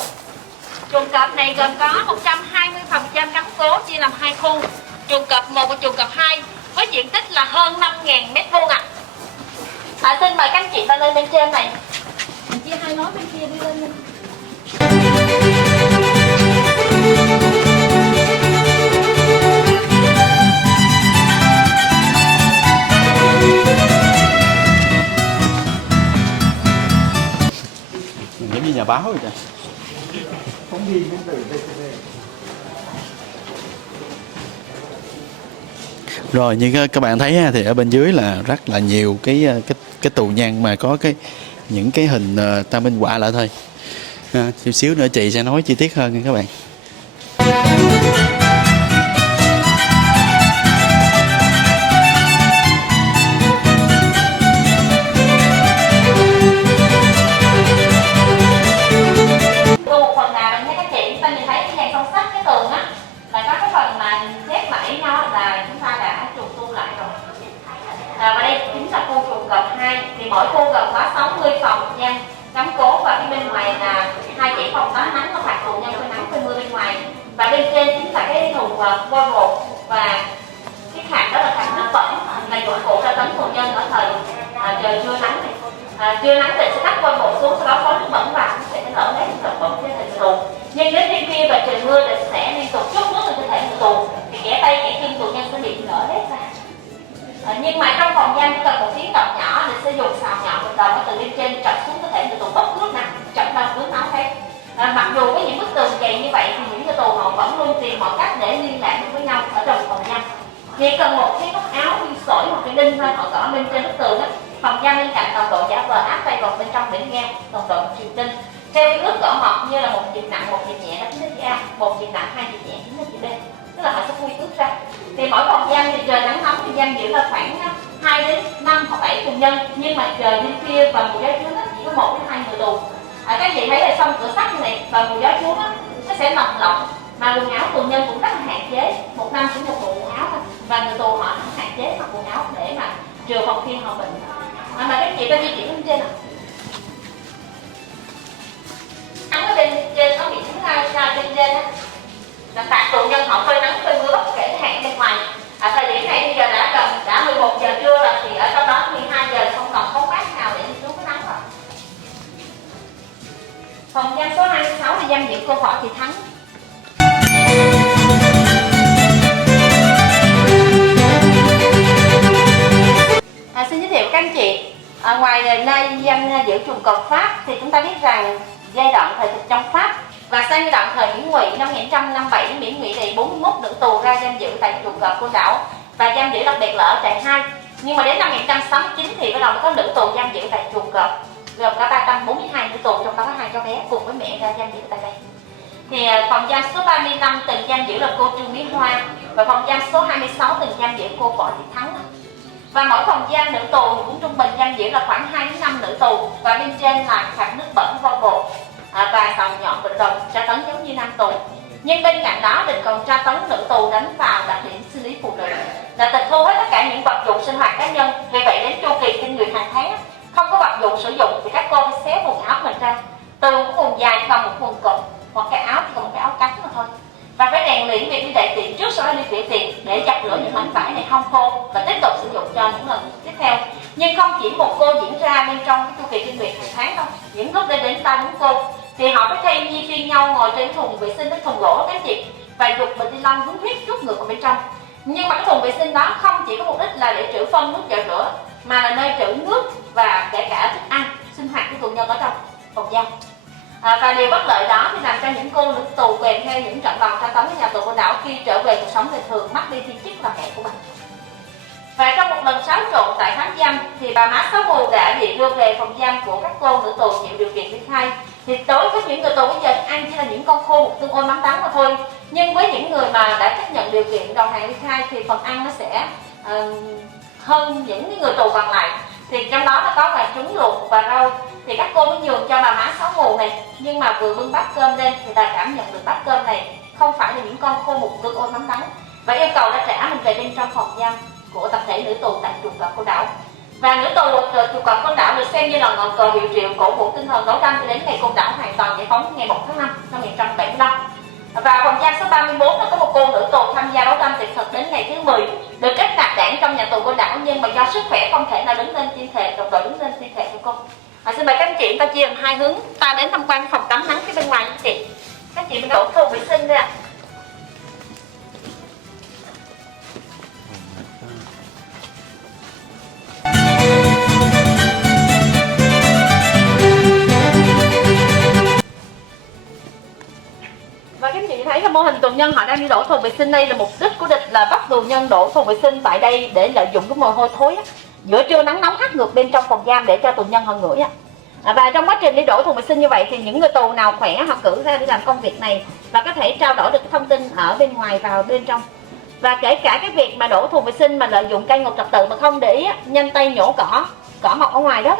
Chuồng cọp này gồm có 120 phòng giam cắm cố chia làm 2 khu, chuồng cọp 1 và chuồng cọp 2 với diện tích là hơn 5.000 m2 ạ. Xin mời các anh chị ta lên bên trên này. Mình chia hai lối bên kia đi lên. Giống như nhà báo vậy kìa. Phóng viên đến từ VTV. Rồi như các bạn thấy thì ở bên dưới là rất là nhiều cái tù nhân mà có những cái hình ta minh họa lại thôi. Chút xíu nữa chị sẽ nói chi tiết hơn nha các bạn. Và đây chính là khu chuồng cọp 2, thì mỗi khu gồm có 60 phòng giam cắm cố và phía bên ngoài là 2 dãy phòng tắm nắng có phạt tù nhân phơi nắng phơi mưa bên ngoài. Và bên trên chính là cái thùng vôi bột và cái khạc đó là khạc nước bẩn, là dụng cụ cho tắm tù nhân ở thời trời trưa nắng này. Trưa nắng thì sẽ cắt vôi bột xuống, sau đó phối nước bẩn vào sẽ lỡ hết nước bẩn trên thành tù. Nhưng đến đêm khuya và trời mưa thì sẽ liên tục trút nước lên cơ thể người tù, thì kẻ tay kẻ chân tù nhân sẽ bị lỡ hết ra. Nhưng mà trong phòng giam chỉ cần một tiếng động nhỏ thì sẽ dùng xào nhọn một đầu từ bên trên chọc xuống cơ thể người tù bất cứ lúc nào, chọc đâu cứ nóng hết. Mặc dù với những bức tường dày như vậy thì những người tù họ vẫn luôn tìm mọi cách để liên lạc với nhau ở trong phòng giam. Chỉ cần một cái góc áo, viên sỏi hoặc cái đinh thôi họ gõ bên trên bức tường á, Phòng giam bên cạnh đồng đội giả vờ áp tay vào bên trong để nghe đồng đội truyền tin. Theo cái ước cỡ mật như là một việc nặng, một việc nhẹ, đó chính là chữ A, một việc nặng, hai việc nhẹ chính là chữ B. Tức là họ sẽ quy ước ra. Thì mỗi phòng giam thì trời nắng nóng thì giam giữ là khoảng 2 đến 5 hoặc 7 tù nhân, nhưng mà trời đêm khuya và mùa gió chướng chỉ có 1 đến 2 người tù. Các chị thấy là xong cửa sắt như này và mùa gió chướng nó sẽ lồng lộng, mà quần áo tù nhân cũng rất là hạn chế, một năm chỉ một bộ quần áo thôi, và người tù họ cũng hạn chế mặc quần áo để mà trừ phòng khi họ bệnh. Mà các chị ta di chuyển lên trên ạ. Nắng ở bên trên có bị chứng ra bên trên á, là phạt tù nhân họ phơi nắng phơi mưa bất kể cái hạn bên ngoài. Thời điểm này bây giờ đã 11 giờ trưa rồi, thì ở trong đó 12 giờ không còn bóng mát nào để đi xuống cái nắng rồi. Phòng giam số 26 là giam giữ cô Võ Thị Thắng. Xin giới thiệu các anh chị, ngoài nơi giam giữ chuồng cọp Pháp thì chúng ta biết rằng giai đoạn thời thực trong Pháp và sang giai đoạn thời Nguyễn Ngụy năm 1957, Nguyễn Ngụy thì 41 nữ tù ra giam giữ tại chuồng cọp Côn Đảo và giam giữ đặc biệt là ở trại 2. Nhưng mà đến năm 1969 thì bắt đầu có nữ tù giam giữ tại chuồng cọp, gồm có 342 nữ tù, trong đó có 2 cháu bé cùng với mẹ ra giam giữ tại đây. Thì phòng giam số 35 từng giam giữ là cô Trương Mỹ Hoa, và phòng giam số 26 từng giam giữ cô Võ Thị Thắng. Và mỗi phòng giam nữ tù cũng trung bình giam giữ là khoảng 2 đến 5 nữ tù, và bên trên là phạt nước bẩn vo bột và sào nhọn bệnh đồng tra tấn giống như nam tù. Nhưng bên cạnh đó địch còn tra tấn nữ tù đánh vào đặc điểm sinh lý phụ nữ, là tịch thu hết tất cả những vật dụng sinh hoạt cá nhân. Vì vậy đến chu kỳ kinh nguyệt hàng tháng không có vật dụng sử dụng thì các cô phải xé quần áo mình ra, từ một quần dài vào một quần cụt, hoặc cái áo chỉ còn một cái áo cánh mà thôi. Và phải rèn luyện việc đi đại tiện trước sau đó đi tiểu tiện để chặt lửa những mảnh vải này không khô và tiếp tục sử dụng cho những lần tiếp theo. Nhưng không chỉ một cô diễn ra bên trong cái chu kỳ kinh nguyệt hàng tháng đâu, những lúc lên đến 3-4 cô thì họ phải thay nhi phiên nhau ngồi trên thùng vệ sinh, cái thùng gỗ các chị, và dục bịch ni lông hứng huyết trút ngược vào bên trong. Nhưng mà cái thùng vệ sinh đó không chỉ có mục đích là để trữ phân nước giặt rửa, mà là nơi trữ nước và kể cả thức ăn sinh hoạt của tù nhân ở trong phòng giam. Và điều bất lợi đó thì làm cho những cô nữ tù kèm theo những trận đòn tra tấn ở nhà tù Côn Đảo khi trở về cuộc sống bình thường mất đi thiên chức và mẹ của mình. Và trong một lần xáo trộn tại khám giam thì bà má Sáu Mù đã bị đưa về phòng giam của các cô nữ tù chịu điều kiện ly khai. Thì đối với những người tù bây giờ ăn chỉ là những con khô một tương ôi mắm đắng mà thôi. Nhưng với những người mà đã chấp nhận điều kiện đầu hàng ly khai thì phần ăn nó sẽ hơn những người tù còn lại. Thì trong đó nó có cả trứng luộc và rau. Thì các cô mới nhường cho bà má Sáu Mù này. Nhưng mà vừa bưng bát cơm lên thì bà cảm nhận được bát cơm này không phải là những con khô một tương ôi mắm đắng, và yêu cầu đã trả mình về bên trong phòng giam của tập thể nữ tù tại chuồng cọp Côn Đảo. Và nữ tù chuồng cọp Côn Đảo được xem như là ngọn cờ hiệu triệu cổ vũ tinh thần đấu tranh đến ngày Côn Đảo hoàn toàn giải phóng ngày 1 tháng 5 năm 1975. Và phòng giam số 34 có một cô nữ tù tham gia đấu tranh tuyệt thực đến ngày thứ 10, được kết nạp đảng trong nhà tù Côn Đảo, nhưng mà do sức khỏe không thể nào đứng lên tuyên thệ, đồng đội đứng lên tuyên thệ của cô. Xin mời các anh chị, ta chia làm hai hướng, ta đến tham quan phòng tắm nắng phía bên ngoài các chị. Các chị mình đổ thùng vệ sinh đây ạ. Và các chị thấy là mô hình tù nhân họ đang đi đổ thùng vệ sinh đây, là mục đích của địch là bắt tù nhân đổ thùng vệ sinh tại đây để lợi dụng cái mùi hôi thối giữa trưa nắng nóng hắt ngược bên trong phòng giam để cho tù nhân họ ngửi. Và trong quá trình đi đổ thùng vệ sinh như vậy thì những người tù nào khỏe họ cử ra để làm công việc này và có thể trao đổi được cái thông tin ở bên ngoài vào bên trong. Và kể cả cái việc mà đổ thùng vệ sinh mà lợi dụng cây ngục trật tự mà không để ý, nhanh tay nhổ cỏ mọc ở ngoài đó,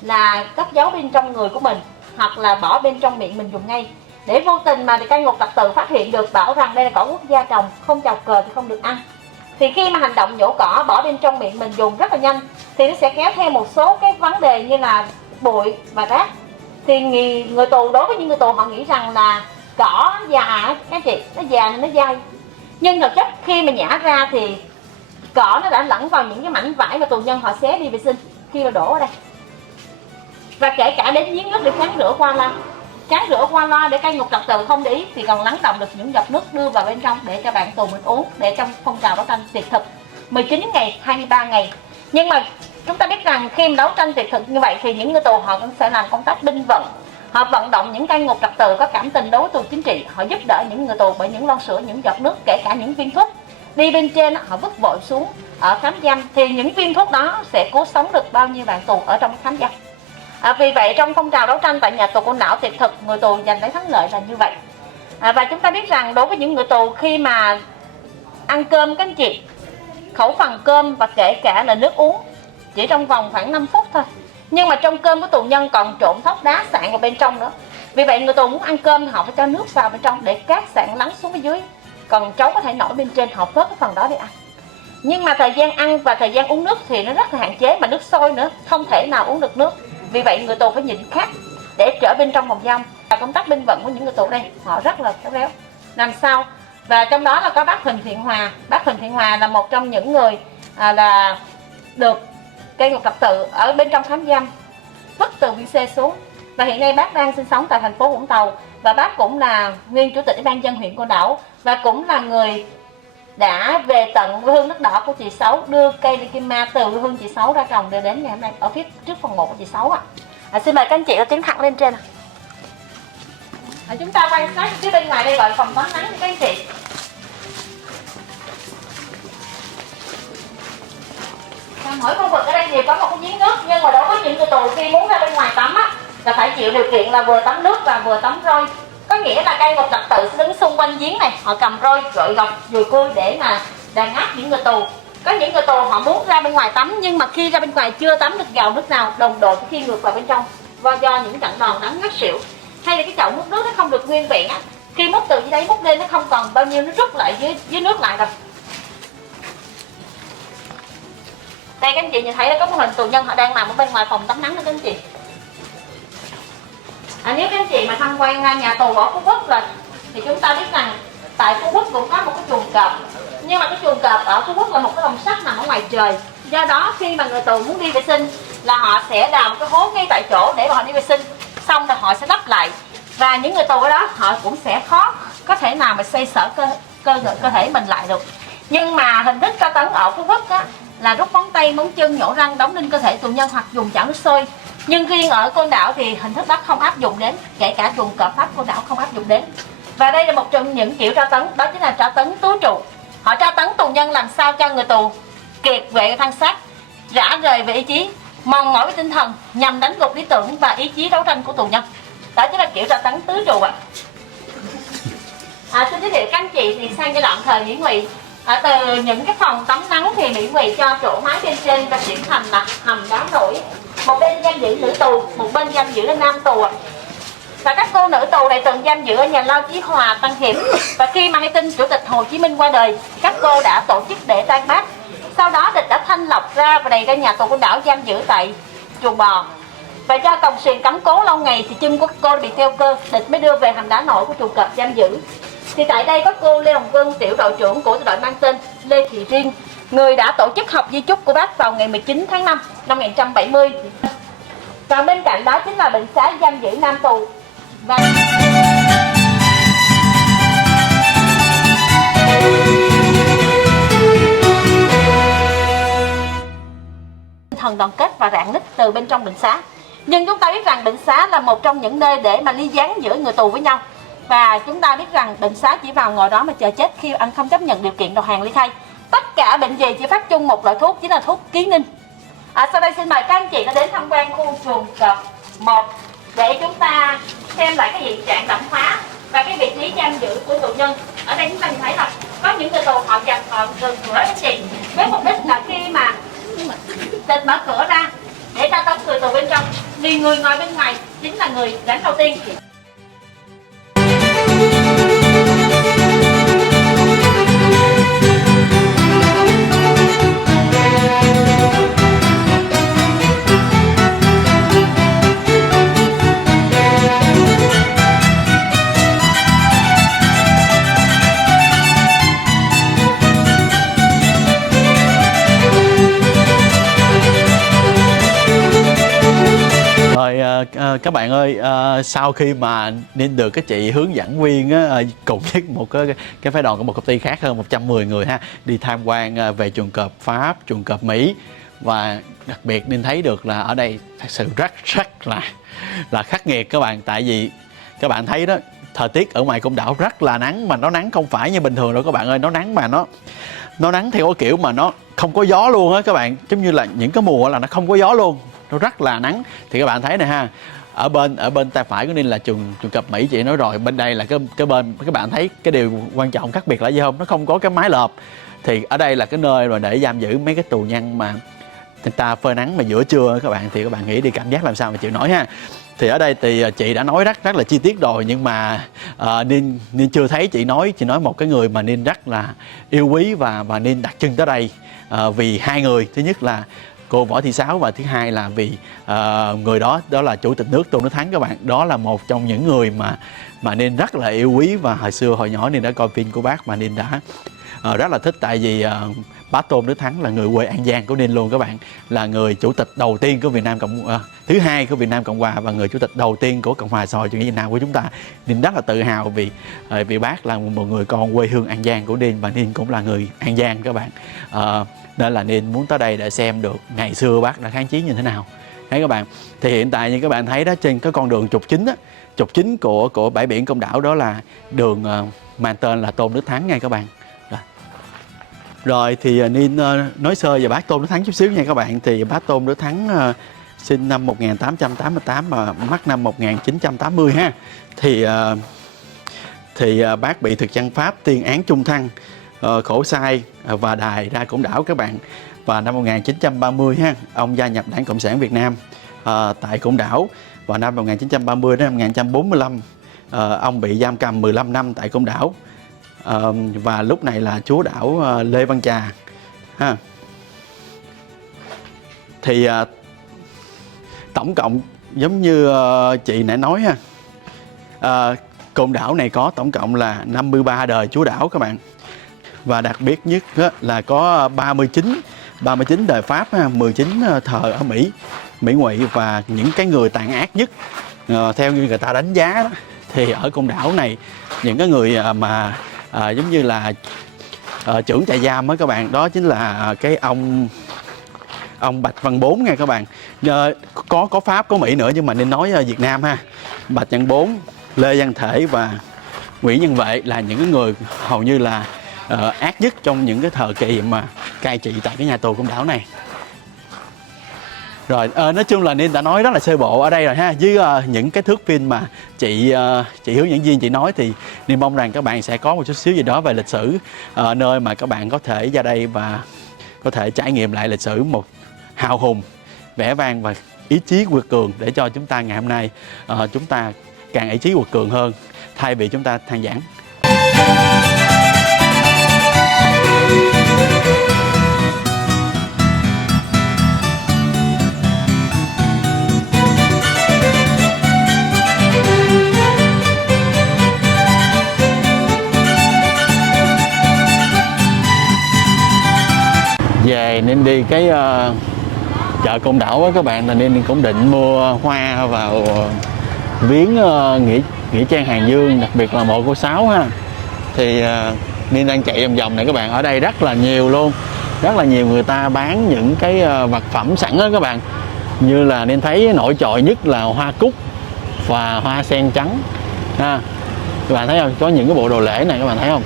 là cất giấu bên trong người của mình hoặc là bỏ bên trong miệng mình dùng ngay, để vô tình mà cây ngục trật tự phát hiện được, bảo rằng đây là cỏ quốc gia trồng, không chào cờ thì không được ăn. Thì khi mà hành động nhổ cỏ bỏ bên trong miệng mình dùng rất là nhanh thì nó sẽ kéo theo một số cái vấn đề như là bụi và rác. Thì người tù, đối với những người tù họ nghĩ rằng là cỏ già các chị, nó già nên nó dai, nhưng thực chất khi mà nhả ra thì cỏ nó đã lẫn vào những cái mảnh vải mà tù nhân họ xé đi vệ sinh khi mà đổ ở đây. Và kể cả đến giếng nước để kháng rửa qua loa để cây ngục trật tự không để ý thì còn lắng động được những giọt nước đưa vào bên trong để cho bạn tù mình uống, để trong phong trào đấu tranh tuyệt thực 19 ngày 23 ngày. Nhưng mà chúng ta biết rằng khi đấu tranh tuyệt thực như vậy thì những người tù họ cũng sẽ làm công tác binh vận, họ vận động những cây ngục trật tự có cảm tình đối với tù chính trị, họ giúp đỡ những người tù bởi những lon sữa, những giọt nước, kể cả những viên thuốc đi bên trên họ vứt vội xuống ở khám giam, thì những viên thuốc đó sẽ cứu sống được bao nhiêu bạn tù ở trong khám giam. Vì vậy trong phong trào đấu tranh tại nhà tù Côn Đảo, tuyệt thực người tù giành lấy thắng lợi là như vậy. Và chúng ta biết rằng đối với những người tù khi mà ăn cơm các anh chị, khẩu phần cơm và kể cả là nước uống chỉ trong vòng khoảng 5 phút thôi, nhưng mà trong cơm của tù nhân còn trộn thóc đá sạn vào bên trong nữa. Vì vậy người tù muốn ăn cơm thì họ phải cho nước vào bên trong để cát sạn lắng xuống phía dưới, còn trống có thể nổi bên trên, họ vớt cái phần đó để ăn. Nhưng mà thời gian ăn và thời gian uống nước thì nó rất là hạn chế, mà nước sôi nữa, không thể nào uống được nước. Vì vậy người tù phải nhịn khát để trở bên trong phòng giam. Và công tác binh vận của những người tù đây họ rất là khéo léo, làm sao. Và trong đó là có bác Huỳnh Thiện Hòa. Bác Huỳnh Thiện Hòa là một trong những người là được cây ngục thập tự ở bên trong khám giam vứt từ WC xuống, và hiện nay bác đang sinh sống tại thành phố Vũng Tàu, và bác cũng là nguyên chủ tịch Ủy ban nhân dân huyện Côn Đảo, và cũng là người đã về tận quê hương đất đỏ của chị Sáu, đưa cây Likima từ quê hương chị Sáu ra trồng để đến ngày hôm nay ở phía trước phòng 1 của chị Sáu ạ. Xin mời các anh chị tiến thẳng lên trên. Chúng ta quan sát phía bên ngoài đây gọi phòng tắm nắng cho các anh chị. Mỗi khu vực ở đây đều có một cái giếng nước, nhưng mà đối với những người tù khi muốn ra bên ngoài tắm á, là phải chịu điều kiện là vừa tắm nước và vừa tắm roi. Có nghĩa là cây ngục thập tự đứng xung quanh giếng này, họ cầm roi gội gọc dùi cui để mà đàn áp những người tù. Có những người tù họ muốn ra bên ngoài tắm, nhưng mà khi ra bên ngoài chưa tắm được gạo nước nào, đồng đội khi ngược vào bên trong do những trận đòn đánh ngất xỉu, hay là cái chậu múc nước nó không được nguyên vẹn á, khi múc từ dưới đáy múc lên nó không còn bao nhiêu, nó rút lại dưới nước lại rồi. Đây các anh chị nhìn thấy là có một hình tù nhân họ đang nằm ở bên ngoài phòng tắm nắng đó các anh chị. Nếu các anh chị mà tham quan nhà tù ở Phú Quốc thì chúng ta biết rằng tại Phú Quốc cũng có một cái chuồng cọp, nhưng mà cái chuồng cọp ở Phú Quốc là một cái lồng sắt nằm ở ngoài trời. Do đó khi mà người tù muốn đi vệ sinh là họ sẽ đào một cái hố ngay tại chỗ để mà họ đi vệ sinh, xong rồi họ sẽ lắp lại, và những người tù ở đó họ cũng sẽ khó có thể nào mà xoay sở cơ thể mình lại được. Nhưng mà hình thức tra tấn ở Phú Quốc á, là rút móng tay, móng chân, nhổ răng, đóng đinh cơ thể tù nhân hoặc dùng chảo nước sôi. Nhưng riêng ở Côn Đảo thì hình thức đó không áp dụng đến, kể cả chuồng cọp Pháp Côn Đảo không áp dụng đến. Và đây là một trong những kiểu tra tấn, đó chính là tra tấn túi trụ. Họ tra tấn tù nhân làm sao cho người tù kiệt quệ thân xác, rã rời về ý chí, mòn mỏi về tinh thần, nhằm đánh gục lý tưởng và ý chí đấu tranh của tù nhân. Đó chính là kiểu tra tấn tứ trụ ạ. Xin giới thiệu các anh chị thì sang giai đoạn thời Nguyễn Ngụy, từ những cái phòng tắm nắng thì Nguyễn Ngụy cho trổ mái bên trên và chuyển thành là hầm đá nổi. Một bên giam giữ nữ tù, một bên giam giữ nam tù ạ. Và các cô nữ tù này từng giam giữ ở nhà lao Chí Hòa, Tân Hiệp. Và khi mà hay tin Chủ tịch Hồ Chí Minh qua đời, các cô đã tổ chức để tang bác. Sau đó địch đã thanh lọc ra và đẩy ra nhà tù Côn Đảo giam giữ tại chuồng bò. Và do còng xiềng cắm cố lâu ngày thì chân của các cô bị teo cơ, địch mới đưa về hầm đá nổi của chuồng cọp giam giữ. Thì tại đây có cô Lê Hồng Vân, tiểu đội trưởng của đội mang tên Lê Thị Riêng, người đã tổ chức học di chúc của bác vào ngày 19 tháng 5 năm 1970. Và bên cạnh đó chính là bệnh xá giam giữ nam tù. Và thần đoàn kết và rạn nứt từ bên trong bệnh xá. Nhưng chúng ta biết rằng bệnh xá là một trong những nơi để mà ly gián giữa người tù với nhau. Và chúng ta biết rằng bệnh xá chỉ vào ngồi đó mà chờ chết khi anh không chấp nhận điều kiện đầu hàng ly khai. Tất cả bệnh gì chỉ phát chung một loại thuốc, chính là thuốc ký ninh. Sau đây xin mời các anh chị đã đến tham quan khu chuồng cọp 1 để chúng ta xem lại cái hiện trạng đậm phá và cái vị trí giam giữ của tù nhân. Ở đây chúng ta nhìn thấy là có những người tù họ dành họ gần cửa anh chị, với mục đích là khi mà địch mở cửa ra để tra tấn người tù bên trong, vì người ngồi bên ngoài chính là người gánh đầu tiên. Các bạn ơi, sau khi mà nên được cái chị hướng dẫn viên á, cùng với một cái phái đoàn của một công ty khác hơn 110 người ha, đi tham quan về chuồng cọp Pháp, chuồng cọp Mỹ, và đặc biệt nên thấy được là ở đây thật sự rất là khắc nghiệt các bạn. Tại vì các bạn thấy đó, thời tiết ở ngoài Côn Đảo rất là nắng, mà nó nắng không phải như bình thường đâu các bạn ơi, nó nắng mà nó nắng theo cái kiểu mà nó không có gió luôn á các bạn, giống như là những cái mùa là nó không có gió luôn, nó rất là nắng. Thì các bạn thấy này ha, ở bên tay phải của Ninh là chuồng cọp Mỹ, chị nói rồi. Bên đây là cái bên các bạn thấy cái điều quan trọng khác biệt là gì không? Nó không có cái mái lợp. Thì ở đây là cái nơi mà để giam giữ mấy cái tù nhân mà người ta phơi nắng mà giữa trưa các bạn, thì các bạn nghĩ đi cảm giác làm sao mà chịu nổi ha. Thì ở đây thì chị đã nói rất là chi tiết rồi, nhưng mà Ninh chưa thấy chị nói một cái người mà Ninh rất là yêu quý và Ninh đặt chân tới đây vì hai người. Thứ nhất là cô Võ Thị Sáu, và thứ hai là vì người đó là Chủ tịch nước Tôn Đức Thắng các bạn. Đó là một trong những người mà Ninh rất là yêu quý, và hồi nhỏ Ninh đã coi phim của bác mà Ninh đã rất là thích. Tại vì bác Tôn Đức Thắng là người quê An Giang của Ninh luôn các bạn, là người chủ tịch đầu tiên của Việt Nam thứ hai của Việt Nam Cộng Hòa, và người chủ tịch đầu tiên của Cộng hòa xã hội chủ nghĩa Việt Nam của chúng ta. Ninh rất là tự hào vì bác là một người con quê hương An Giang của Ninh, và Ninh cũng là người An Giang các bạn. Nên là Ninh muốn tới đây để xem được ngày xưa bác đã kháng chiến như thế nào. Đấy các bạn. Thì hiện tại như các bạn thấy đó, trên cái con đường trục chính của bãi biển Côn Đảo, đó là đường mang tên là Tôn Đức Thắng nha các bạn. Rồi thì Ninh nói sơ về bác Tôn Đức Thắng chút xíu nha các bạn. Thì bác Tôn Đức Thắng sinh năm 1888 và mất năm 1980 ha. Thì bác bị thực dân Pháp tuyên án chung thân, khổ sai và đày ra Côn Đảo các bạn. Và năm 1930 ha, ông gia nhập Đảng Cộng sản Việt Nam tại Côn Đảo. Và năm 1930 đến năm 1945 ông bị giam cầm 15 năm tại Côn Đảo. Và lúc này là chúa đảo Lê Văn Trà ha. Thì tổng cộng giống như chị nãy nói ha, Côn Đảo này có tổng cộng là 53 đời chúa đảo các bạn. Và đặc biệt nhất là có 39 đời Pháp, 19 thờ ở Mỹ Ngụy. Và những cái người tàn ác nhất theo như người ta đánh giá đó, thì ở Côn Đảo này những cái người mà giống như là trưởng trại giam đó các bạn, đó chính là cái ông Bạch Văn Bốn nha các bạn. Có Pháp có Mỹ nữa, nhưng mà nên nói Việt Nam ha. Bạch Văn Bốn, Lê Văn Thể và Nguyễn Văn Vệ là những người hầu như là ác nhất trong những cái thời kỳ mà cai trị tại cái nhà tù Côn Đảo này. Rồi nói chung là Ninh đã nói rất là sơ bộ ở đây rồi ha, với những cái thước phim mà chị hướng dẫn viên chị nói, thì Ninh mong rằng các bạn sẽ có một chút xíu gì đó về lịch sử, nơi mà các bạn có thể ra đây và có thể trải nghiệm lại lịch sử một hào hùng, vẻ vang và ý chí quật cường, để cho chúng ta ngày hôm nay chúng ta càng ý chí quật cường hơn thay vì chúng ta than vãn. Về nên đi cái chợ Côn Đảo á các bạn, là nên cũng định mua hoa vào viếng nghĩa trang Hàng Dương, đặc biệt là mộ cô Sáu ha. Thì nên đang chạy vòng vòng này các bạn, ở đây rất là nhiều luôn, rất là nhiều người ta bán những cái vật phẩm sẵn đó các bạn. Như là nên thấy nổi trội nhất là hoa cúc và hoa sen trắng ha. Các bạn thấy không, có những cái bộ đồ lễ này các bạn thấy không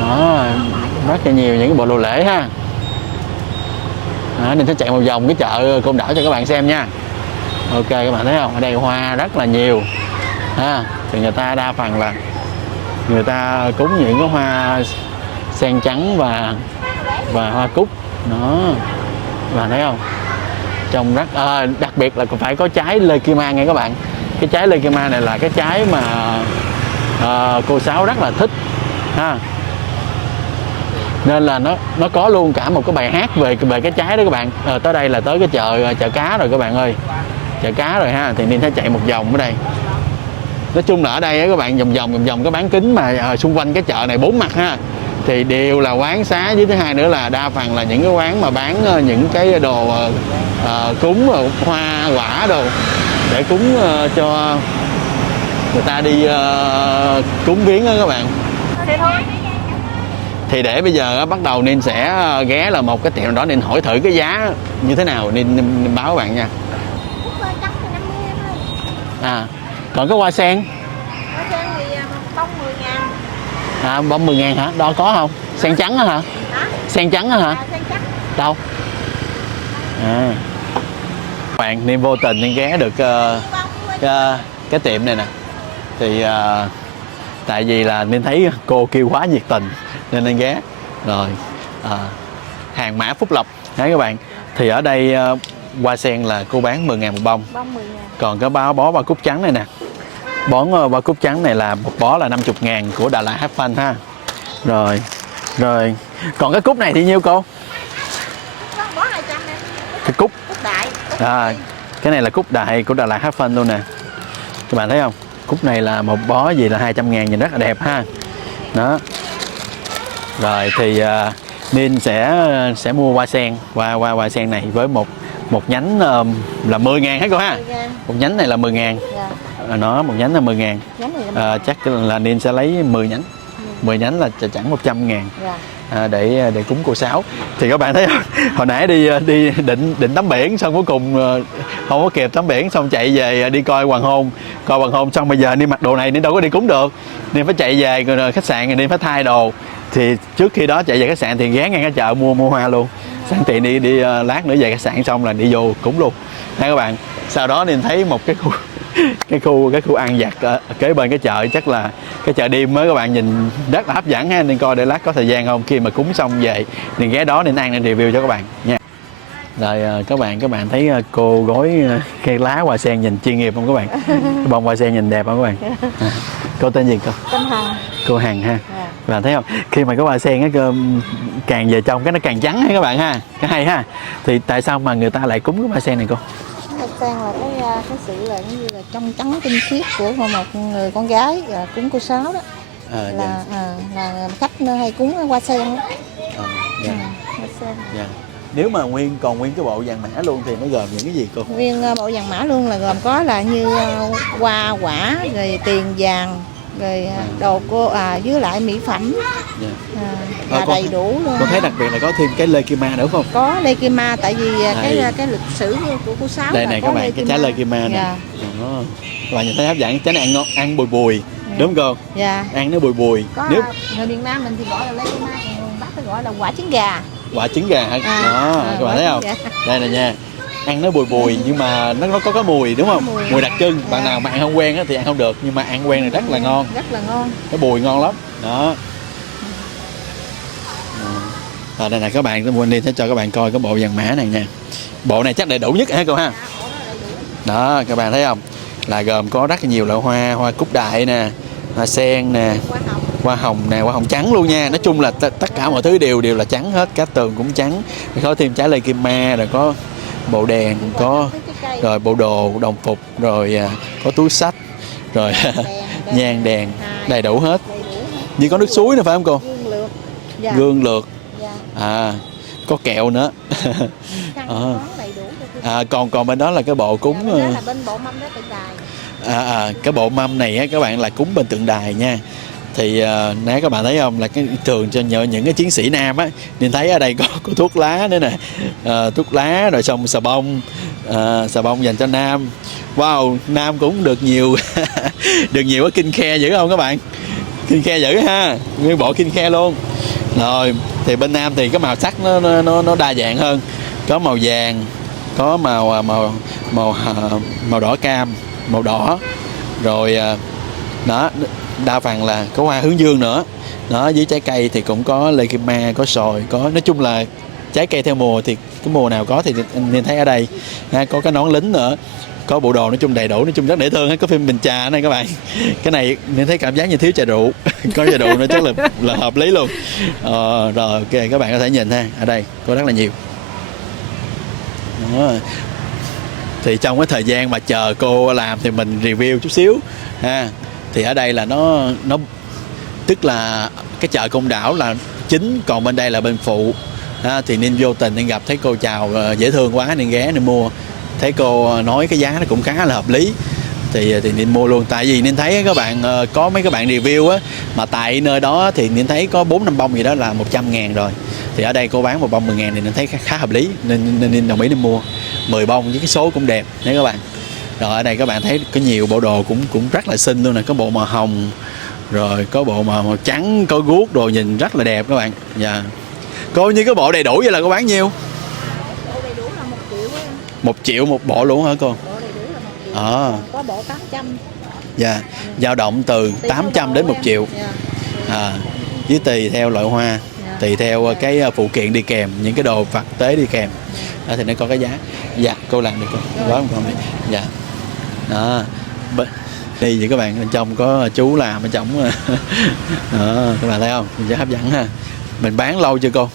đó, rất là nhiều những cái bộ đồ lễ ha. Nên sẽ chạy một vòng cái chợ Côn Đảo cho các bạn xem nha. Ok các bạn thấy không, ở đây hoa rất là nhiều ha. Thì người ta đa phần là người ta cúng những cái hoa sen trắng và hoa cúc đó, các bạn thấy không, trông rất đặc biệt là phải có trái lê kim an nha các bạn. Cái trái lê kim an này là cái trái mà cô Sáu rất là thích ha, nên là nó có luôn cả một cái bài hát về cái trái đó các bạn. Tới đây là tới cái chợ cá rồi các bạn ơi, chợ cá rồi ha. Thì nên thấy chạy một vòng ở đây. Nói chung là ở đây các bạn vòng cái bán kính mà xung quanh cái chợ này 4 mặt ha, thì đều là quán xá, với thứ hai nữa là đa phần là những cái quán mà bán những cái đồ cúng hoa quả đồ để cúng cho người ta đi cúng viếng đó các bạn. Thì để bây giờ bắt đầu nên sẽ ghé là một cái tiệm đó nên hỏi thử cái giá như thế nào, nên báo các bạn nha. Còn cái hoa sen? Hoa sen thì bông 10.000. Bông 10.000 hả? Đó có không? Sen trắng á hả? Sen trắng á hả? Đâu? Bạn Niên vô tình nên ghé được cái tiệm này nè. Thì tại vì là nên thấy cô kêu quá nhiệt tình nên nên ghé. Rồi hàng mã Phúc Lộc đấy các bạn. Thì ở đây hoa sen là cô bán 10.000 một bông. Còn cái bó hoa cúc trắng này nè, hoa cúc trắng này là một bó là 50.000 của Đà Lạt Half Fun ha. Rồi còn cái cúc này thì nhiêu cô? Bó 200 em. Cái cúc Đại. cái này là cúc đại của Đà Lạt Half Fun luôn nè, các bạn thấy không? Cúc này là một bó gì là 200.000, nhìn rất là đẹp ha. Đó. Rồi thì Ninh sẽ mua hoa sen, hoa sen này với một nhánh là 10.000 hết cô ha. Một nhánh này là 10.000. Nó một nhánh là 10.000. Chắc là Ninh sẽ lấy 10 nhánh. 10 nhánh là chẳng 100.000. Để cúng cô Sáu. Thì các bạn thấy không? Hồi nãy đi định tắm biển, xong cuối cùng không có kịp tắm biển, xong chạy về đi coi hoàng hôn xong bây giờ đi mặc đồ này nên đâu có đi cúng được, nên phải chạy về rồi khách sạn nên phải thay đồ. Thì trước khi đó chạy về khách sạn thì ghé ngang cái chợ mua hoa luôn, sẵn tiện đi lát nữa về khách sạn xong là đi vô cúng luôn ha các bạn. Sau đó nên thấy một cái khu ăn vặt kế bên cái chợ, chắc là cái chợ đêm mới các bạn, nhìn rất là hấp dẫn ha. Nên coi để lát có thời gian không, khi mà cúng xong về nên ghé đó nên ăn nên review cho các bạn nha. Rồi các bạn thấy cô gói cây lá hoa sen nhìn chuyên nghiệp không các bạn? Cái bông hoa sen nhìn đẹp không các bạn? Cô tên gì cô? Tên Hằng. Cô Hằng ha. Các bạn thấy không? Khi mà cái hoa sen á càng về trong cái nó càng trắng ha các bạn ha. Cái hay ha. Thì tại sao mà người ta lại cúng cái hoa sen này cô? Hoa sen là cái sự là như là trong trắng tinh khiết của một người con gái cúng cô Sáu đó. Là khách nó hay cúng hoa sen đó. Hoa sen. Nếu mà còn nguyên cái bộ vàng mã luôn thì nó gồm những cái gì cô? Nguyên bộ vàng mã luôn là gồm có là như hoa quả, rồi tiền vàng, rồi đồ cô với lại mỹ phẩm. Là đầy đủ luôn. Con thấy đặc biệt là có thêm cái lê kim ma nữa không? Có lê kim ma, tại vì cái lịch sử của cô Sáu đây này các bạn, cái trái lê kim ma này. Các bạn nhìn thấy hấp dẫn, trái này ăn bùi bùi, đúng không cô? Dạ. Ăn nó bùi bùi. Có nếu người miền Nam mình thì gọi là lê kim ma, còn người Bắc thì gọi là quả trứng gà. Quả trứng gà hả? Đó, các bạn thấy không? Đây nè nha. Ăn nó bùi bùi nhưng mà nó có cái mùi đúng không? Mùi đặc trưng. Bạn nào mà ăn không quen thì ăn không được, nhưng mà ăn quen thì rất là ngon. Rất là ngon. Cái bùi ngon lắm. Đó. Đây này các bạn, tôi đi sẽ cho các bạn coi cái bộ vàng mã này nha. Bộ này chắc đầy đủ nhất hả cô ha? Đó, các bạn thấy không? Là gồm có rất là nhiều loại hoa cúc đại nè, hoa sen nè, hoa hồng nè, hoa hồng trắng luôn nha. Nói chung là tất cả mọi thứ đều là trắng hết, cát tường cũng trắng. Có thêm trái lê kim ma, rồi có bộ đèn, có rồi bộ đồ đồng phục, rồi có túi xách, rồi nhang đèn, đầy đủ hết. Như có nước suối nữa phải không cô? Gương lược. Có kẹo nữa. Còn bên đó là cái bộ cúng. Cái bộ mâm này á, các bạn là cúng bên tượng đài nha. Thì nãy các bạn thấy không, là cái thường cho những cái chiến sĩ nam á, nên thấy ở đây có thuốc lá nữa nè. Thuốc lá rồi xong xà bông dành cho nam. Wow, nam cũng được nhiều được nhiều cái kinh khe dữ không các bạn? Kinh khe dữ ha, nguyên bộ kinh khe luôn. Rồi thì bên nam thì cái màu sắc nó đa dạng hơn, có màu vàng, có màu đỏ cam, màu đỏ, rồi đó, đa phần là có hoa hướng dương nữa. Đó, với trái cây thì cũng có lê kim ma, có xoài, có nói chung là trái cây theo mùa, thì cái mùa nào có thì nhìn thấy ở đây. Có cái nón lính nữa, có bộ đồ, nói chung đầy đủ, nói chung rất dễ thương. Có phim bình trà này các bạn. Cái này nên thấy cảm giác như thiếu trà rượu. Có trà rượu nữa chắc là hợp lý luôn. Rồi ok, các bạn có thể nhìn ha, ở đây có rất là nhiều. Đó. Thì trong cái thời gian mà chờ cô làm thì mình review chút xíu ha. Thì ở đây là nó tức là cái chợ Côn Đảo là chính, còn bên đây là bên phụ. Thì nên vô tình nên gặp thấy cô chào dễ thương quá nên ghé nên mua. Thấy cô nói cái giá nó cũng khá là hợp lý thì nên mua luôn. Tại vì nên thấy các bạn có mấy các bạn review á, mà tại nơi đó thì nên thấy có 4-5 bông gì đó là 100.000 rồi. Thì ở đây cô bán một bông 10.000 thì nên thấy khá hợp lý, nên đồng ý nên mua 10 bông với cái số cũng đẹp đấy các bạn. Rồi ở đây các bạn thấy có nhiều bộ đồ cũng rất là xinh luôn nè, có bộ màu hồng, Rồi có bộ mà màu trắng có guốc đồ nhìn rất là đẹp các bạn. Dạ. Cô như cái bộ đầy đủ vậy là cô bán nhiêu? Bộ đầy đủ là 1 triệu á. 1 triệu một bộ luôn hả cô? Bộ đầy đủ là 1 triệu. Có bộ 800. Dạ. Dao động từ 800 đến 1 triệu. Dạ. Với tùy theo loại hoa, tùy theo cái phụ kiện đi kèm, những cái đồ vật tế đi kèm. Đó thì nó có cái giá. Dạ, cô làm được không? Gói không? Dạ. Đó. Đi vậy các bạn, bên trong có chú làm bên trong. Đó, các bạn thấy không? Rất hấp dẫn ha. Mình bán lâu chưa cô?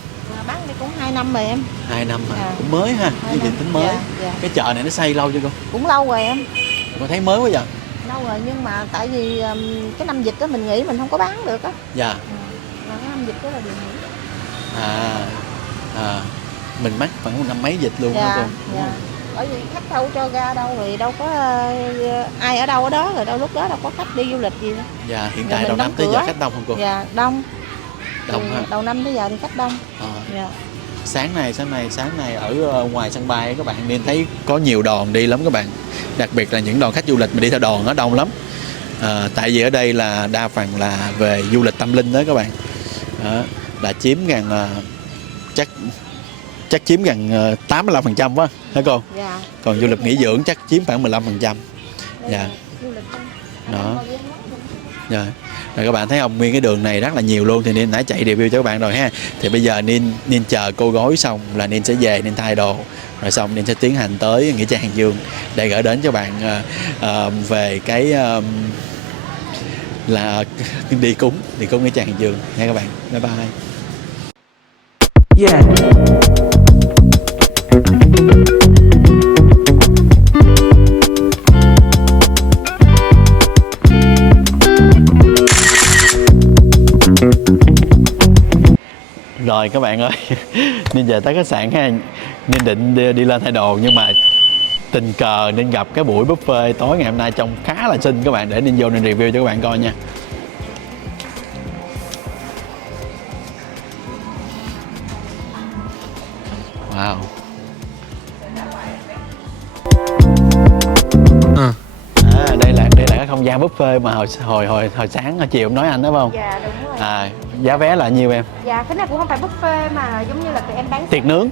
Bán đi cũng 2 năm rồi em. 2 năm mà cũng mới ha, chương trình tính mới. Dạ. Cái chợ này nó xây lâu chưa cô? Cũng lâu rồi em. Con thấy mới quá vậy. Lâu rồi nhưng mà tại vì cái năm dịch đó mình nghĩ mình không có bán được á. Dạ. Mà cái năm dịch đó là điều nghỉ. Mình mắc khoảng 1 năm mấy dịch luôn hả cô? Dạ. Bởi vì khách đâu cho ra đâu rồi đâu có ai ở đâu ở đó rồi đâu lúc đó đâu có khách đi du lịch gì nữa. Dạ, hiện tại đầu năm tới giờ khách đông không cô? Dạ, đông. Đông ha. Đầu năm tới giờ thì khách đông. Dạ. Sáng nay ở ngoài sân bay các bạn nên thấy có nhiều đoàn đi lắm các bạn. Đặc biệt là những đoàn khách du lịch mà đi theo đoàn nó đông lắm. Tại vì ở đây là đa phần là về du lịch tâm linh đó các bạn. Là chiếm gần chắc chiếm gần 85% quá hả cô? Dạ. Còn du lịch nghỉ dưỡng chắc chiếm khoảng 15%. Dạ. Đó. Rồi. Rồi các bạn thấy không, nguyên cái đường này rất là nhiều luôn thì nên nãy chạy review cho các bạn rồi ha. Thì bây giờ nên chờ cô gói xong là nên sẽ về nên thay đồ rồi xong nên sẽ tiến hành tới nghĩa trang Hàng Dương để gửi đến cho bạn về cái là đi cúng nghĩa trang Hàng Dương nha các bạn. Bye bye. Yeah. Rồi các bạn ơi, nên giờ tới khách sạn ha, nên định đi lên thay đồ nhưng mà tình cờ nên gặp cái buổi buffet tối ngày hôm nay trông khá là xinh các bạn, để nên vô nên review cho các bạn coi nha. Wow. Đây là cái không gian buffet mà hồi sáng hồi chiều nói anh đó phải không? Dạ đúng rồi. Giá vé là nhiêu em? Dạ cái này cũng không phải buffet mà giống như là tụi em bán tiệc nướng.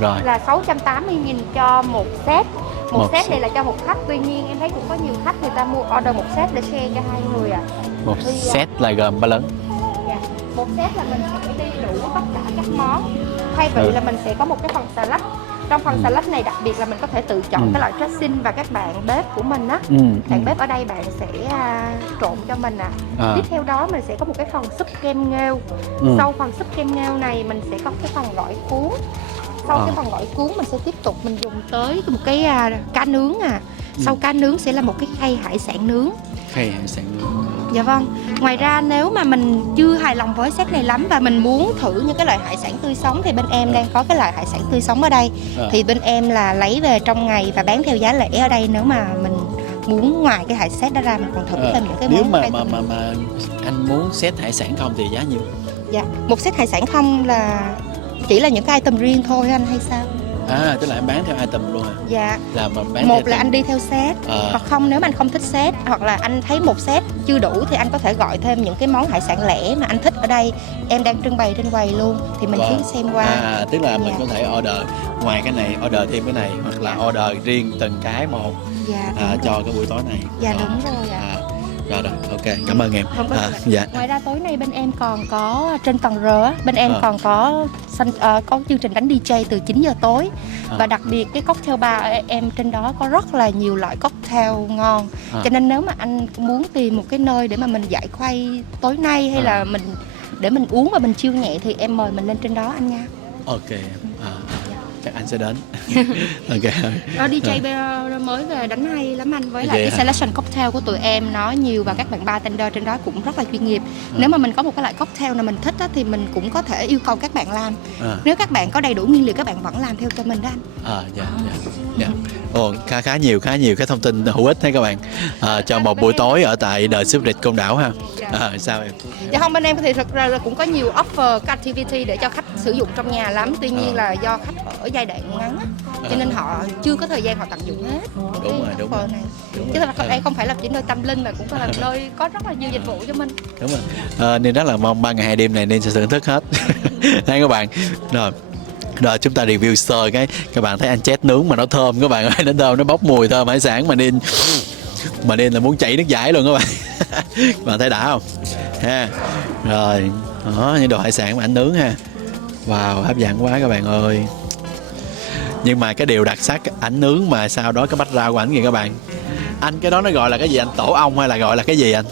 Rồi. Là 680.000 cho một set. Một set này là cho một khách, tuy nhiên em thấy cũng có nhiều khách người ta mua order một set để share cho 2 người à. Một set là gồm bao lớn? Dạ. Một set là mình sẽ đi đủ tất cả các món. Thay vì là mình sẽ có một cái phần salad. Trong phần salad này đặc biệt là mình có thể tự chọn cái loại dressing và các bạn bếp của mình á. Bạn bếp ở đây bạn sẽ trộn cho mình Tiếp theo đó mình sẽ có một cái phần súp kem nghêu. Sau phần súp kem nghêu này mình sẽ có cái phần gỏi cuốn. Sau cái phần gỏi cuốn mình sẽ tiếp tục mình dùng tới một cái cá nướng Sau cá nướng sẽ là một cái khay hải sản nướng. Khay hải sản nướng. Dạ vâng. Ngoài ra nếu mà mình chưa hài lòng với set này lắm và mình muốn thử những cái loại hải sản tươi sống thì bên em đang có cái loại hải sản tươi sống ở đây. Thì bên em là lấy về trong ngày và bán theo giá lẻ ở đây, nếu mà mình muốn ngoài cái hải set đó ra mình còn thử thêm những cái nếu món. Nếu mà anh muốn set hải sản không thì giá nhiêu? Dạ, một set hải sản không là chỉ là những cái item riêng thôi anh hay sao? Tức là em bán theo item luôn à? Dạ. Là mà bán một là anh đi theo set, hoặc không nếu mà anh không thích set, hoặc là anh thấy một set chưa đủ thì anh có thể gọi thêm những cái món hải sản lẻ mà anh thích ở đây. Em đang trưng bày trên quầy luôn thì mình cứ xem qua. Tức là mình có thể order ngoài cái này, order thêm cái này, hoặc là order riêng từng cái một. Dạ. Cho cái buổi tối này. Dạ đúng rồi ạ. Rồi, ok, cảm ơn em. Dạ. Ngoài ra tối nay bên em còn có trên tầng R bên em còn có chương trình đánh DJ từ 9 giờ tối. Và đặc biệt cái cocktail bar em trên đó có rất là nhiều loại cocktail ngon. Cho nên nếu mà anh muốn tìm một cái nơi để mà mình giải khuây tối nay hay là mình để mình uống và mình chill nhẹ thì em mời mình lên trên đó anh nha. Ok. Chắc anh sẽ đến. Ok. DJ mới về đánh hay lắm anh, với lại cái selection cocktail của tụi em nó nhiều và các bạn bartender trên đó cũng rất là chuyên nghiệp. Nếu mà mình có một cái loại cocktail nào mình thích á, thì mình cũng có thể yêu cầu các bạn làm. Nếu các bạn có đầy đủ nguyên liệu các bạn vẫn làm theo cho mình đó anh. Dạ. Khá nhiều cái thông tin hữu ích đấy các bạn. Cho một buổi tối ở tại The Secret Côn Đảo ha. Sao em? Dạ không, bên em thì thật ra là cũng có nhiều offer activity để cho khách sử dụng trong nhà lắm. Tuy nhiên là do khách ở giai đoạn ngắn á, cho nên họ chưa có thời gian họ tận dụng hết Đúng rồi, đúng rồi. này. Đúng Chứ rồi. là đây không phải là chỉ nơi tâm linh mà cũng là nơi có rất là nhiều dịch vụ cho mình. Đúng rồi. Nên rất là mong 3 ngày 2 đêm này nên sẽ thưởng thức hết. Đấy các bạn. Rồi chúng ta review sơ cái các bạn thấy anh chết nướng mà nó thơm các bạn ơi, nó thơm, nó bốc mùi thơm hải sản mà nên là muốn chảy nước dãi luôn các bạn. Các bạn thấy đã không ha? Rồi đó, những đồ hải sản mà anh nướng ha. Wow, hấp dẫn quá các bạn ơi. Nhưng mà cái điều đặc sắc ảnh nướng mà sau đó cái bát rau của ảnh kìa các bạn. Anh cái đó nó gọi là cái gì anh? Tổ ong hay là gọi là cái gì anh?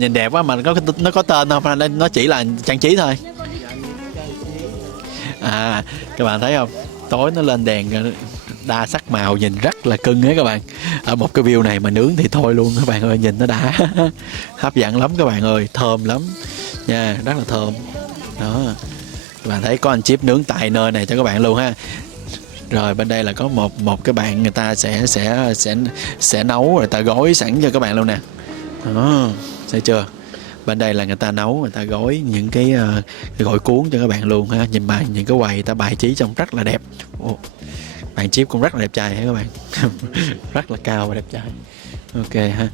Nhìn đẹp quá mà nó có tên không? Hay nó chỉ là trang trí thôi? Các bạn thấy không? Tối nó lên đèn đa sắc màu nhìn rất là cưng ấy các bạn. Ở một cái view này mà nướng thì thôi luôn các bạn ơi, nhìn nó đã. Hấp dẫn lắm các bạn ơi, thơm lắm nha, rất là thơm. Đó. Các bạn thấy có anh chip nướng tại nơi này cho các bạn luôn ha. Rồi bên đây là có một cái bạn người ta sẽ nấu rồi ta gói sẵn cho các bạn luôn nè. Đó, thấy chưa? Bên đây là người ta nấu, người ta gói những cái gói cuốn cho các bạn luôn ha. Nhìn bài những cái quầy ta bài trí trông rất là đẹp. Bạn chip cũng rất là đẹp trai ha các bạn. Rất là cao và đẹp trai. Ok ha.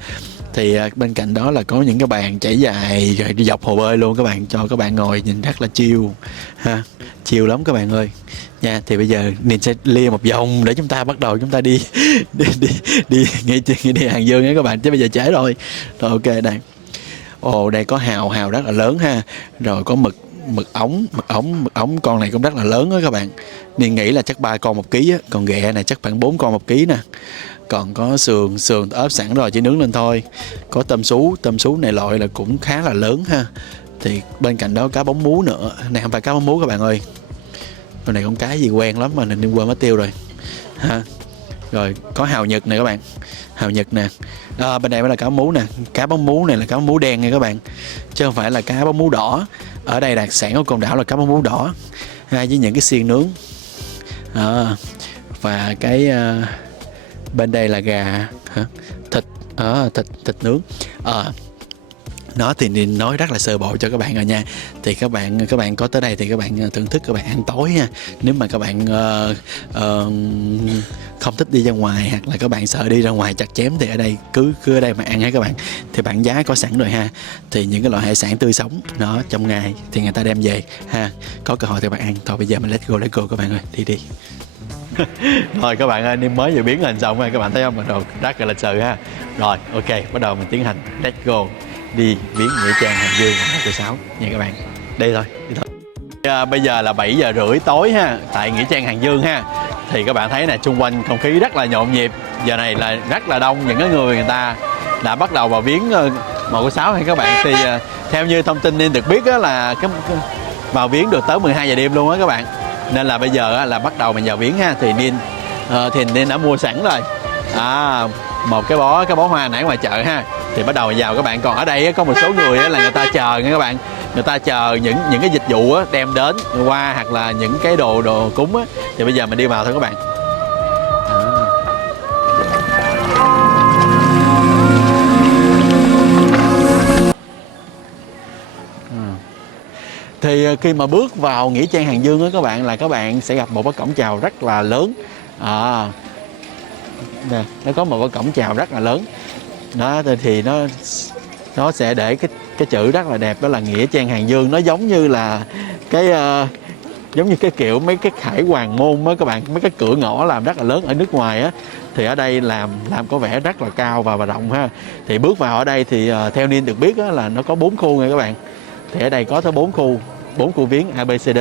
Thì bên cạnh đó là có những cái bàn trải dài rồi đi dọc hồ bơi luôn các bạn, cho các bạn ngồi nhìn rất là chill ha. Chill lắm các bạn ơi nha. Thì bây giờ mình sẽ lia một vòng để chúng ta bắt đầu chúng ta đi đi Hàng Dương nha các bạn, chứ bây giờ trễ rồi. Rồi ok đây. Đây có hào rất là lớn ha. Rồi có mực ống con này cũng rất là lớn đó các bạn. Nên nghĩ là chắc 3 con 1 ký á, còn ghẹ này chắc khoảng 4 con 1 ký nè. Còn có sườn ốp sẵn rồi chỉ nướng lên thôi. Có tôm sú này loại là cũng khá là lớn ha. Thì bên cạnh đó cá bóng múa nữa. Này không phải cá bóng múa các bạn ơi. Con này con cá gì quen lắm mà nên quên mất tiêu rồi ha. Rồi có hàu Nhật nè các bạn. Hàu Nhật nè. Bên đây mới là cá bóng múa nè. Cá bóng múa này là cá bóng múa đen nha các bạn, chứ không phải là cá bóng múa đỏ. Ở đây đặc sản của Côn Đảo là cá bóng múa đỏ ha, với những cái xiên nướng. Và cái bên đây là gà hả? Thịt nướng. Nó thì nói rất là sơ bộ cho các bạn rồi nha. Thì các bạn có tới đây thì các bạn thưởng thức, các bạn ăn tối nha. Nếu mà các bạn không thích đi ra ngoài hoặc là các bạn sợ đi ra ngoài chặt chém thì ở đây cứ ở đây mà ăn ha các bạn. Thì bảng giá có sẵn rồi ha. Thì những cái loại hải sản tươi sống nó trong ngày thì người ta đem về ha. Có cơ hội thì bạn ăn. Thôi bây giờ mình let's go các bạn ơi, đi. Rồi các bạn ơi, Niêm mới vừa biến hình xong rồi các bạn thấy không? Mình đồ rất là lịch sự ha. Rồi ok, bắt đầu mình tiến hành let's go đi viếng Nghĩa Trang Hàng Dương ngày 6 nha các bạn. Đi thôi. Bây giờ là 7 giờ rưỡi tối ha, tại Nghĩa Trang Hàng Dương ha. Thì các bạn thấy nè, xung quanh không khí rất là nhộn nhịp. Giờ này là rất là đông những cái người ta đã bắt đầu vào viếng 1/6 hay các bạn. Thì theo như thông tin nên được biết là cái vào viếng được tới 12 giờ đêm luôn á các bạn. Nên là bây giờ là bắt đầu mình vào viếng ha. Thì nên đã mua sẵn rồi một cái bó hoa nãy ngoài chợ ha. Thì bắt đầu vào các bạn. Còn ở đây có một số người là người ta chờ nha các bạn. Người ta chờ những cái dịch vụ đem đến qua hoặc là những cái đồ cúng á. Thì bây giờ mình đi vào thôi các bạn. Thì khi mà bước vào Nghĩa Trang Hàng Dương á các bạn, là các bạn sẽ gặp một cái cổng chào rất là lớn. Nè, nó có một cái cổng chào rất là lớn. Đó thì nó sẽ để cái chữ rất là đẹp, đó là Nghĩa Trang Hàng Dương. Nó giống như là giống như cái kiểu mấy cái khải hoàng môn á các bạn, mấy cái cửa ngõ làm rất là lớn ở nước ngoài á. Thì ở đây làm có vẻ rất là cao và rộng ha. Thì bước vào ở đây thì theo Niên được biết á, là nó có 4 khu nha các bạn. Thì ở đây có tới 4 khu viếng ABCD.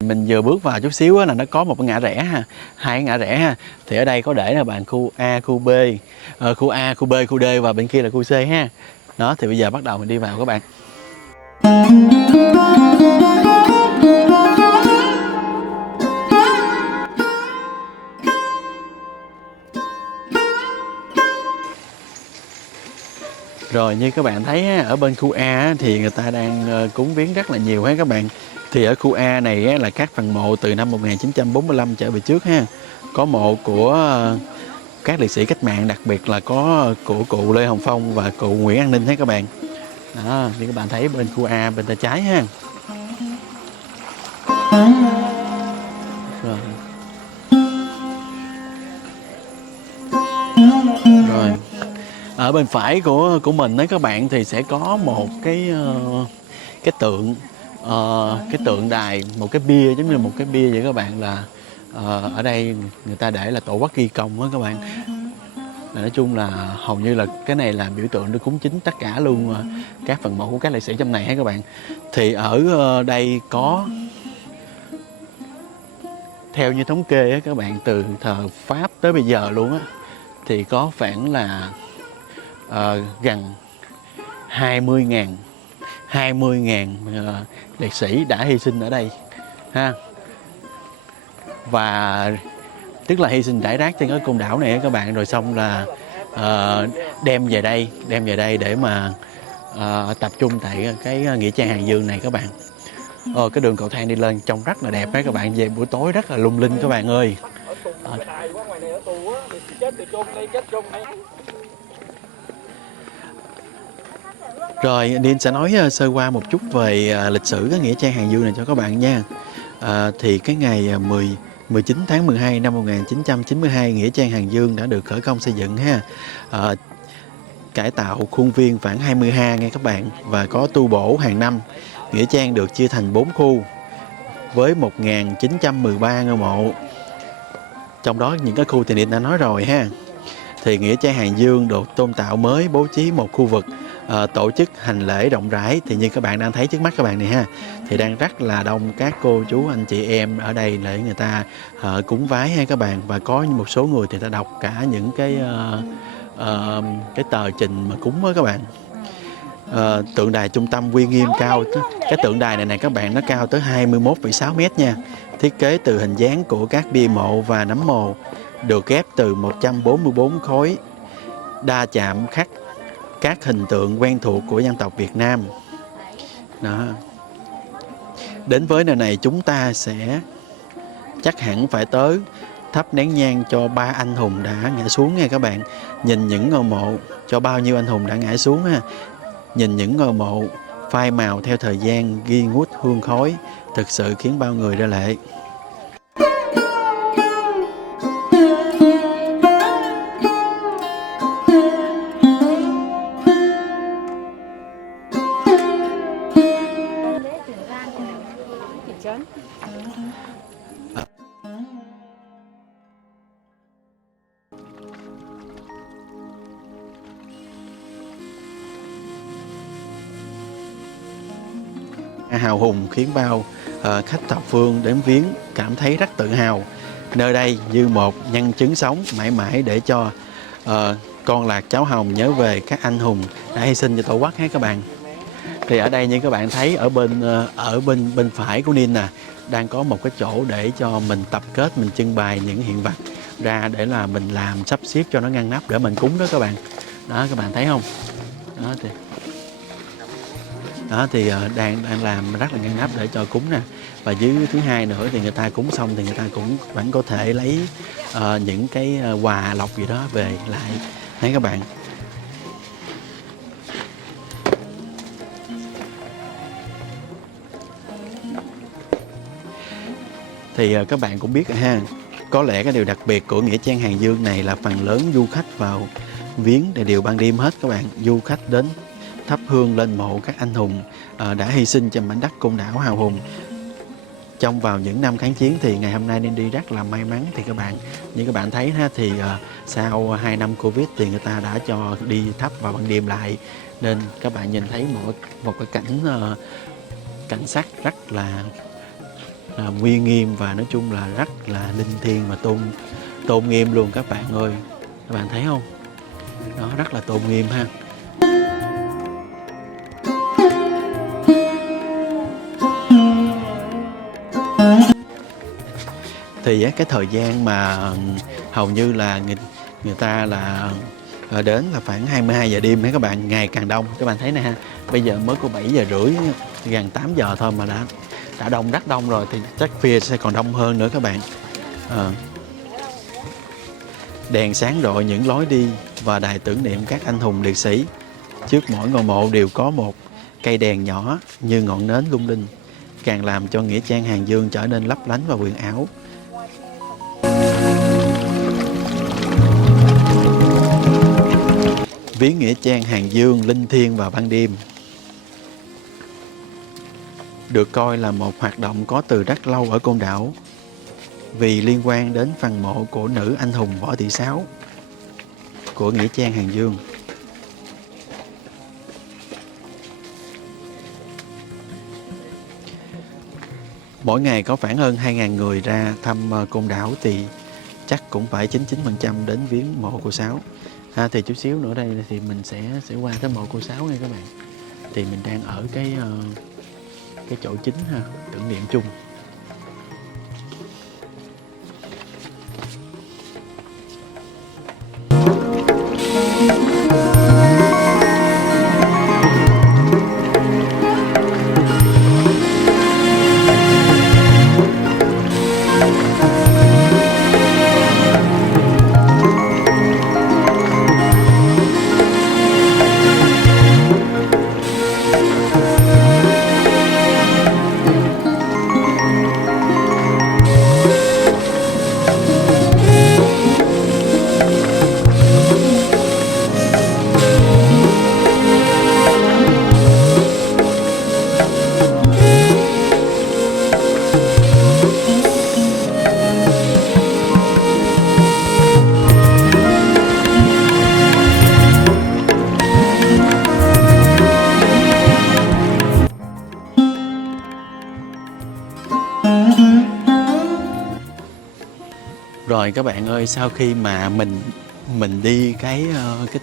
Mình vừa bước vào chút xíu là nó có một cái ngã rẽ ha, 2 cái ngã rẽ ha. Thì ở đây có để là bạn khu A, khu B, khu A, khu B, khu D và bên kia là khu C ha. Đó thì bây giờ bắt đầu mình đi vào các bạn. Rồi như các bạn thấy ở bên khu A thì người ta đang cúng viếng rất là nhiều ha các bạn. Thì ở khu A này là các phần mộ từ năm 1945 trở về trước ha. Có mộ của các liệt sĩ cách mạng, đặc biệt là có của cụ Lê Hồng Phong và cụ Nguyễn An Ninh hết các bạn. Đó, như các bạn thấy bên khu A bên tay trái ha. Rồi. Rồi. Ở bên phải của mình đấy các bạn thì sẽ có một cái tượng, cái tượng đài, một cái bia, giống như một cái bia vậy các bạn, là ở đây người ta để là tổ quốc ghi công đó các bạn. Nói chung là hầu như là cái này là biểu tượng để cúng chính tất cả luôn các phần mộ của các liệt sĩ trong này hết các bạn. Thì ở đây có, theo như thống kê á các bạn, từ thời Pháp tới bây giờ luôn á, thì có khoảng là gần 20.000 liệt sĩ đã hy sinh ở đây ha. Và tức là hy sinh rải rác trên cái côn đảo này các bạn, rồi xong là đem về đây để mà tập trung tại cái nghĩa trang Hàng Dương này các bạn. Cái đường cầu thang đi lên trông rất là đẹp các bạn, về buổi tối rất là lung linh các bạn ơi. Rồi Ninh sẽ nói sơ qua một chút về lịch sử cái nghĩa trang Hàng Dương này cho các bạn nha. Thì cái ngày 19 tháng 12 năm 1992, nghĩa trang Hàng Dương đã được khởi công xây dựng ha. Cải tạo khuôn viên khoảng 20 ha nghe các bạn, và có tu bổ hàng năm. Nghĩa trang được chia thành 4 khu với 1913 ngôi mộ. Trong đó những cái khu thì Ninh đã nói rồi ha. Thì nghĩa trang Hàng Dương được tôn tạo mới, bố trí một khu vực tổ chức hành lễ rộng rãi. Thì như các bạn đang thấy trước mắt các bạn này ha, thì đang rất là đông các cô chú anh chị em ở đây để người ta cúng vái ha các bạn. Và có một số người thì ta đọc cả những cái tờ trình mà cúng đó các bạn. Tượng đài trung tâm uy nghiêm cao, cái tượng đài này các bạn, nó cao tới 21,6 mét nha. Thiết kế từ hình dáng của các bia mộ và nấm mồ, được ghép từ 144 khối đa chạm khắc các hình tượng quen thuộc của dân tộc Việt Nam. Đó. Đến với nơi này chúng ta sẽ chắc hẳn phải tới thắp nén nhang cho 3 anh hùng đã ngã xuống nha các bạn. Nhìn những ngôi mộ, cho bao nhiêu anh hùng đã ngã xuống ha. Nhìn những ngôi mộ phai màu theo thời gian, ghi ngút hương khói, thực sự khiến bao người rơi lệ. Hào hùng khiến bao khách thập phương đến viếng cảm thấy rất tự hào. Nơi đây như một nhân chứng sống mãi mãi để cho con lạc cháu hồng nhớ về các anh hùng đã hy sinh cho Tổ quốc hết các bạn. Thì ở đây như các bạn thấy ở bên phải của Ninh nè, đang có một cái chỗ để cho mình tập kết, mình trưng bày những hiện vật ra để là mình làm sắp xếp cho nó ngăn nắp để mình cúng đó các bạn. Đó các bạn thấy không? Đó thì đang làm rất là ngăn nắp để cho cúng nè. Và dưới thứ hai nữa thì người ta cúng xong thì người ta cũng vẫn có thể lấy những cái quà lộc gì đó về lại. Thấy các bạn. Thì các bạn cũng biết ha, có lẽ cái điều đặc biệt của nghĩa trang Hàng Dương này là phần lớn du khách vào viếng để đều ban đêm hết các bạn. Du khách đến thắp hương lên mộ các anh hùng đã hy sinh trên mảnh đất côn đảo hào hùng trong vào những năm kháng chiến. Thì ngày hôm nay nên đi rất là may mắn. Thì các bạn, như các bạn thấy ha, thì sau 2 năm Covid thì người ta đã cho đi thắp vào ban đêm lại, nên các bạn nhìn thấy một cái cảnh sắc rất là uy nghiêm và nói chung là rất là linh thiêng và tôn nghiêm luôn các bạn ơi. Các bạn thấy không? Đó, rất là tôn nghiêm ha. Thì cái thời gian mà hầu như là người ta là đến là khoảng 22 giờ đêm các bạn, ngày càng đông. Các bạn thấy nè ha, bây giờ mới có 7 giờ rưỡi, gần 8 giờ thôi mà đã đông, rất đông rồi. Thì chắc phía sẽ còn đông hơn nữa các bạn. Đèn sáng rọi những lối đi và đài tưởng niệm các anh hùng liệt sĩ. Trước mỗi ngôi mộ đều có một cây đèn nhỏ như ngọn nến lung linh, càng làm cho nghĩa trang Hàng Dương trở nên lấp lánh và huyền ảo. Viếng nghĩa trang Hàng Dương linh thiêng vào ban đêm được coi là một hoạt động có từ rất lâu ở Côn Đảo, vì liên quan đến phần mộ của nữ anh hùng Võ Thị Sáu của nghĩa trang Hàng Dương. Mỗi ngày có khoảng hơn 2.000 người ra thăm Côn Đảo thì chắc cũng phải 99% đến viếng mộ cô Sáu. Thì chút xíu nữa đây thì mình sẽ qua cái mộ cô Sáu nha các bạn. Thì mình đang ở cái chỗ chính ha, tưởng niệm chung. Rồi các bạn ơi, sau khi mà mình đi cái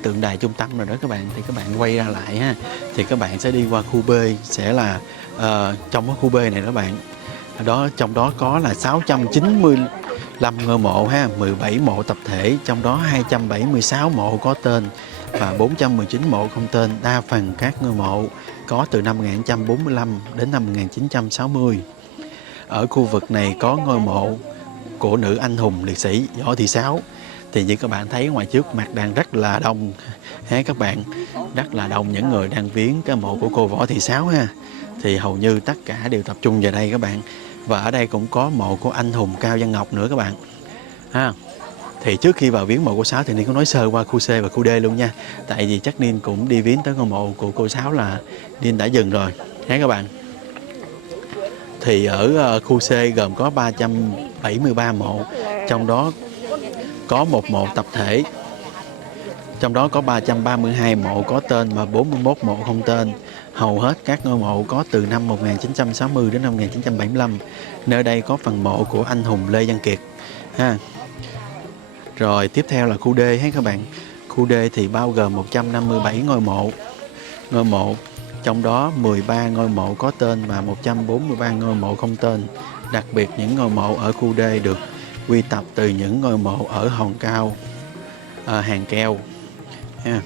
tượng đài trung tâm rồi đó các bạn, thì các bạn quay ra lại ha, thì các bạn sẽ đi qua khu B, sẽ là trong cái khu B này đó bạn, trong đó có là 695 ngôi mộ ha, 17 mộ tập thể, trong đó 276 mộ có tên và 419 mộ không tên. Đa phần các ngôi mộ có từ năm 1945 đến năm 1960. Ở khu vực này có ngôi mộ của nữ anh hùng liệt sĩ Võ Thị Sáu. Thì như các bạn thấy ngoài trước mặt đang rất là đông ha các bạn, rất là đông những người đang viếng cái mộ của cô Võ Thị Sáu ha. Thì hầu như tất cả đều tập trung vào đây các bạn. Và ở đây cũng có mộ của anh hùng Cao Văn Ngọc nữa các bạn ha. Thì trước khi vào viếng mộ cô Sáu thì Niên có nói sơ qua khu C và khu D luôn nha. Tại vì chắc Niên cũng đi viếng tới ngôi mộ của cô Sáu là Niên đã dừng rồi ha các bạn. Thì ở khu C gồm có 373 mộ, trong đó có một mộ tập thể, trong đó có 332 mộ có tên và 41 mộ không tên. Hầu hết các ngôi mộ có từ năm 1960 đến năm 1975. Nơi đây có phần mộ của anh hùng Lê Văn Kiệt ha. Rồi tiếp theo là khu D ha các bạn. Khu D thì bao gồm 157 ngôi mộ, trong đó 13 ngôi mộ có tên và 143 ngôi mộ không tên. Đặc biệt những ngôi mộ ở khu D được quy tập từ những ngôi mộ ở Hòn Cao, Hàng Keo ha.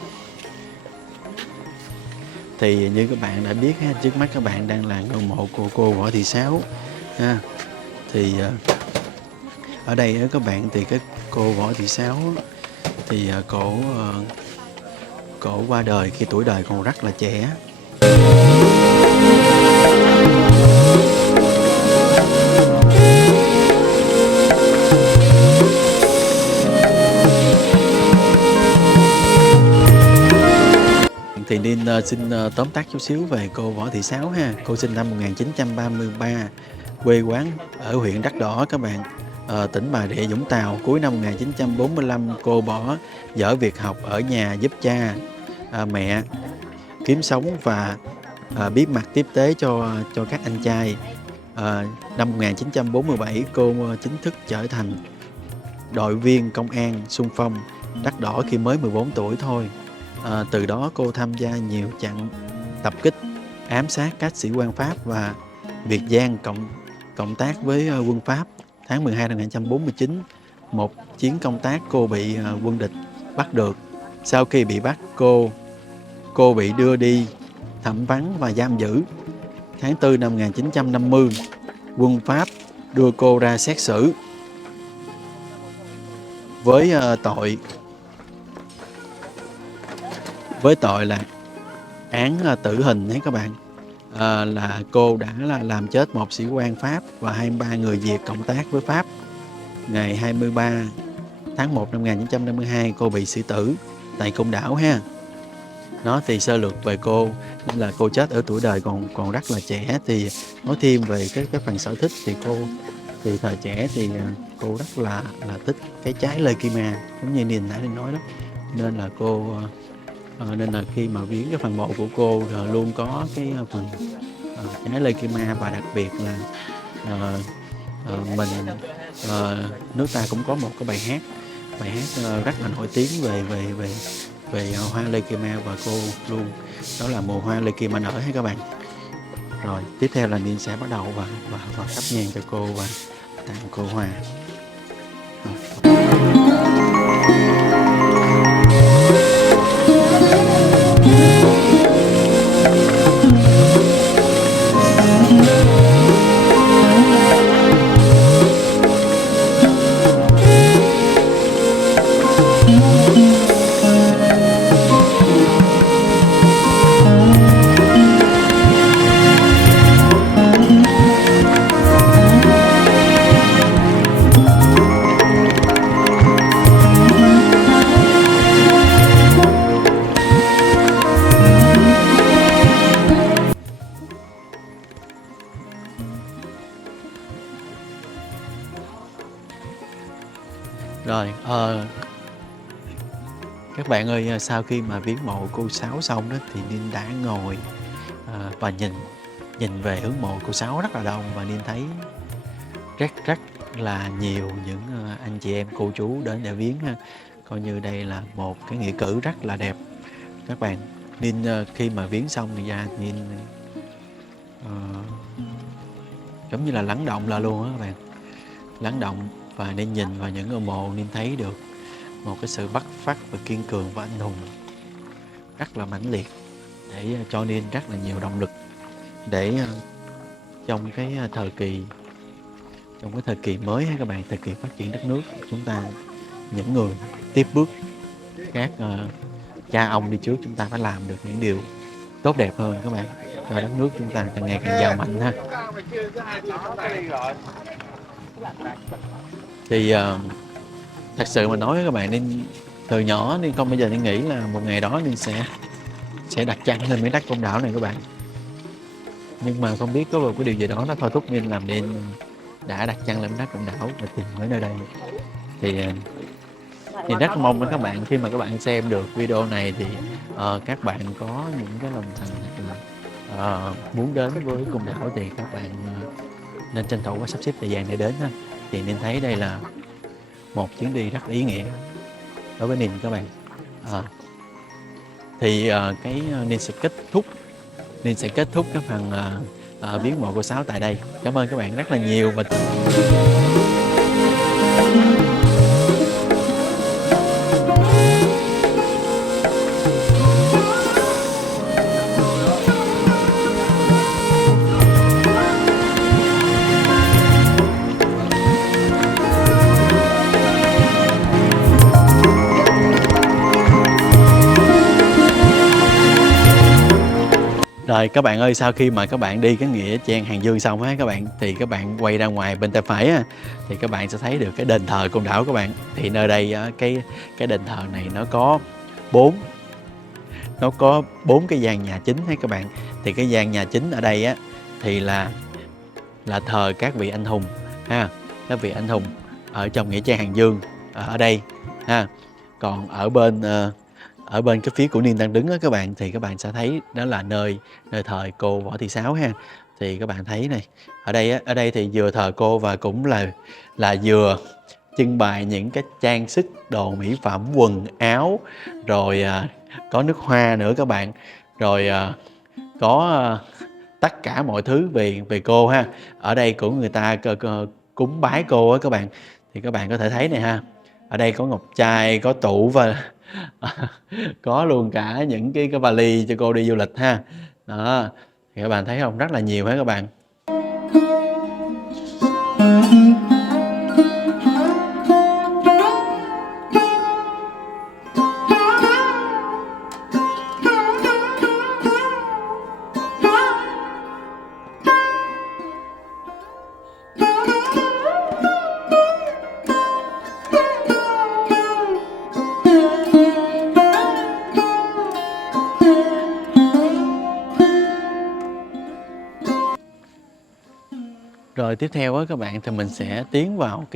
Thì như các bạn đã biết ha, trước mắt các bạn đang là ngôi mộ của cô Võ Thị Sáu ha. Thì ở đây các bạn thì cái cô Võ Thị Sáu thì cổ qua đời khi tuổi đời còn rất là trẻ. Thì Niên xin tóm tắt chút xíu về cô Võ Thị Sáu ha. Cô sinh năm 1933, quê quán ở huyện Đắc Đỏ các bạn, tỉnh Bà Rịa Vũng Tàu. Cuối năm 1945 cô bỏ dở việc học ở nhà giúp cha mẹ kiếm sống và bí mật tiếp tế cho các anh trai. Năm 1947 cô chính thức trở thành đội viên công an xung phong Đắc Đỏ khi mới 14 tuổi thôi. Từ đó cô tham gia nhiều trận tập kích ám sát các sĩ quan Pháp và Việt Giang cộng tác với quân Pháp. Tháng 12 năm 1949, một chiến công tác cô bị quân địch bắt được. Sau khi bị bắt, cô bị đưa đi thẩm vấn và giam giữ. Tháng 4 năm 1950, quân Pháp đưa cô ra xét xử với tội là án tử hình đấy các bạn. Là cô đã làm chết một sĩ quan Pháp và 23 người Việt cộng tác với Pháp. Ngày 23 tháng 1 năm 1952 cô bị xử tử tại Côn Đảo ha. Nó thì sơ lược về cô là cô chết ở tuổi đời còn rất là trẻ. Thì nói thêm về cái phần sở thích thì cô thì thời trẻ thì cô rất là thích cái trái leukemia giống như Ninh nãy nói đó, nên là cô nên là khi mà viếng cái phần mộ của cô luôn có cái phần trái leukemia. Và đặc biệt là mình nước ta cũng có một cái bài hát rất là nổi tiếng về hoa leukemia và cô luôn, đó là mùa hoa leukemia nở hay các bạn. Rồi tiếp theo là Ninh sẽ bắt đầu và thắp nhang cho cô và tặng cô hoa. Rồi các bạn ơi, sau khi mà viếng mộ cô Sáu xong đó thì Ninh đã ngồi và nhìn về hướng mộ cô Sáu rất là đông, và Ninh thấy rất là nhiều những anh chị em cô chú đến để viếng ha. Coi như đây là một cái nghĩa cử rất là đẹp các bạn. Ninh khi mà viếng xong thì ra Ninh giống như là lắng động lại luôn á các bạn, lắng động. Và nên nhìn vào những ngôi mộ nên thấy được một cái sự bắt phát và kiên cường và anh hùng rất là mãnh liệt, để cho nên rất là nhiều động lực để trong cái thời kỳ mới các bạn, thời kỳ phát triển đất nước chúng ta, những người tiếp bước các cha ông đi trước, chúng ta phải làm được những điều tốt đẹp hơn các bạn, cho đất nước chúng ta càng ngày càng giàu mạnh ha. Thì thật sự mà nói với các bạn, nên từ nhỏ nên không bao giờ nên nghĩ là một ngày đó nên sẽ đặt chân lên miếng đất Côn Đảo này các bạn. Nhưng mà không biết có một cái điều gì đó nó thôi thúc nên làm nên đã đặt chân lên miếng đất Côn Đảo và tìm tới nơi đây. Thì rất mong với các bạn khi mà các bạn xem được video này thì các bạn có những cái lòng thành là muốn đến với Côn Đảo thì các bạn nên tranh thủ và sắp xếp thời gian để đến ha. Thì nên thấy đây là một chuyến đi rất ý nghĩa đối với Ninh các bạn. Cái Ninh sẽ kết thúc cái phần viếng mộ cô Sáu tại đây. Cảm ơn các bạn rất là nhiều. Và rồi các bạn ơi, sau khi mà các bạn đi cái nghĩa trang Hàng Dương xong á các bạn, thì các bạn quay ra ngoài bên tay phải á, thì các bạn sẽ thấy được cái đền thờ Côn Đảo các bạn. Thì nơi đây cái đền thờ này nó có 4 cái gian nhà chính hết các bạn. Thì cái gian nhà chính ở đây á thì là thờ các vị anh hùng ha, các vị anh hùng ở trong nghĩa trang Hàng Dương ở đây ha. Còn ở bên cái phía của Ninh đang đứng đó các bạn, thì các bạn sẽ thấy đó là nơi thờ cô Võ Thị Sáu ha. Thì các bạn thấy này, ở đây thì vừa thờ cô và cũng là vừa trưng bày những cái trang sức, đồ mỹ phẩm, quần áo, rồi có nước hoa nữa các bạn, rồi có tất cả mọi thứ về cô ha. Ở đây của người ta cúng bái cô á các bạn, thì các bạn có thể thấy này ha. Ở đây có ngọc trai, có tủ và có luôn cả những cái vali cho cô đi du lịch ha. Đó, thì các bạn thấy không, rất là nhiều hết các bạn. Rồi tiếp theo á các bạn thì mình sẽ tiến vào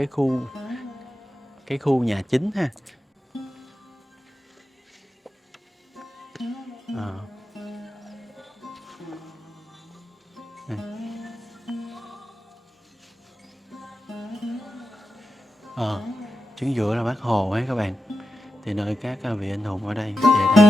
cái khu nhà chính ha. Chính giữa là Bác Hồ ấy các bạn, thì nơi các vị anh hùng ở đây về đây.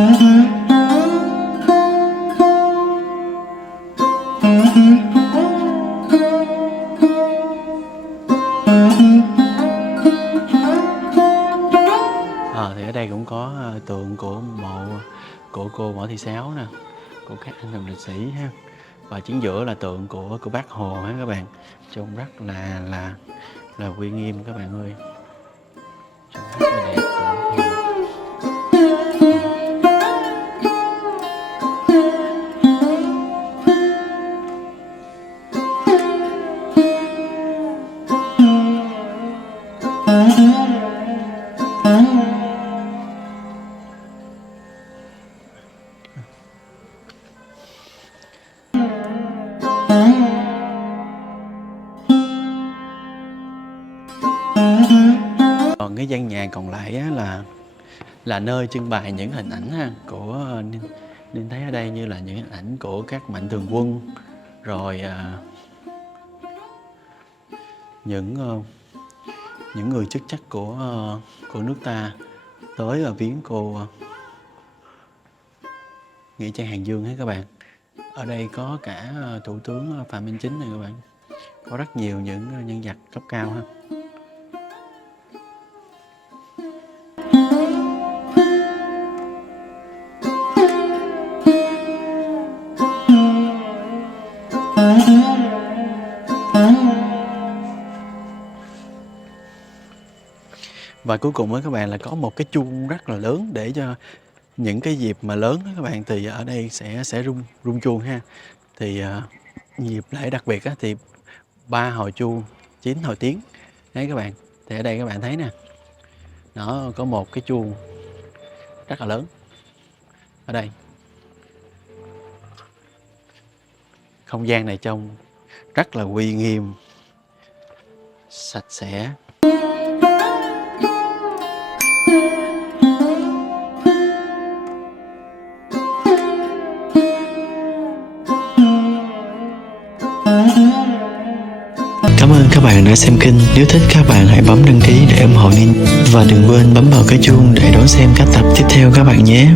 Thì ở đây cũng có tượng của mộ của cô Võ Thị Sáu nè, của các anh hùng liệt sĩ ha, và chính giữa là tượng của Bác Hồ ha các bạn, trông rất là uy nghiêm các bạn ơi, trông rất là đẹp. Còn cái gian nhà còn lại á, là nơi trưng bày những hình ảnh ha, của Ninh thấy ở đây, như là những hình ảnh của các mạnh thường quân, rồi những người chức trách của nước ta tới viếng cô Nghĩa Trang Hàng Dương hết các bạn. Ở đây có cả Thủ tướng Phạm Minh Chính này các bạn, có rất nhiều những nhân vật cấp cao ha. Và cuối cùng với các bạn là có một cái chuông rất là lớn, để cho những cái dịp mà lớn đó các bạn, thì ở đây sẽ rung chuông ha. Thì dịp lễ đặc biệt á, thì 3 hồi chuông 9 hồi tiếng đấy các bạn. Thì ở đây các bạn thấy nè, nó có một cái chuông rất là lớn ở đây. Không gian này trông rất là uy nghiêm, sạch sẽ. Cảm ơn các bạn đã xem kênh. Nếu thích các bạn hãy bấm đăng ký để ủng hộ Ninh, và đừng quên bấm vào cái chuông để đón xem các tập tiếp theo các bạn nhé.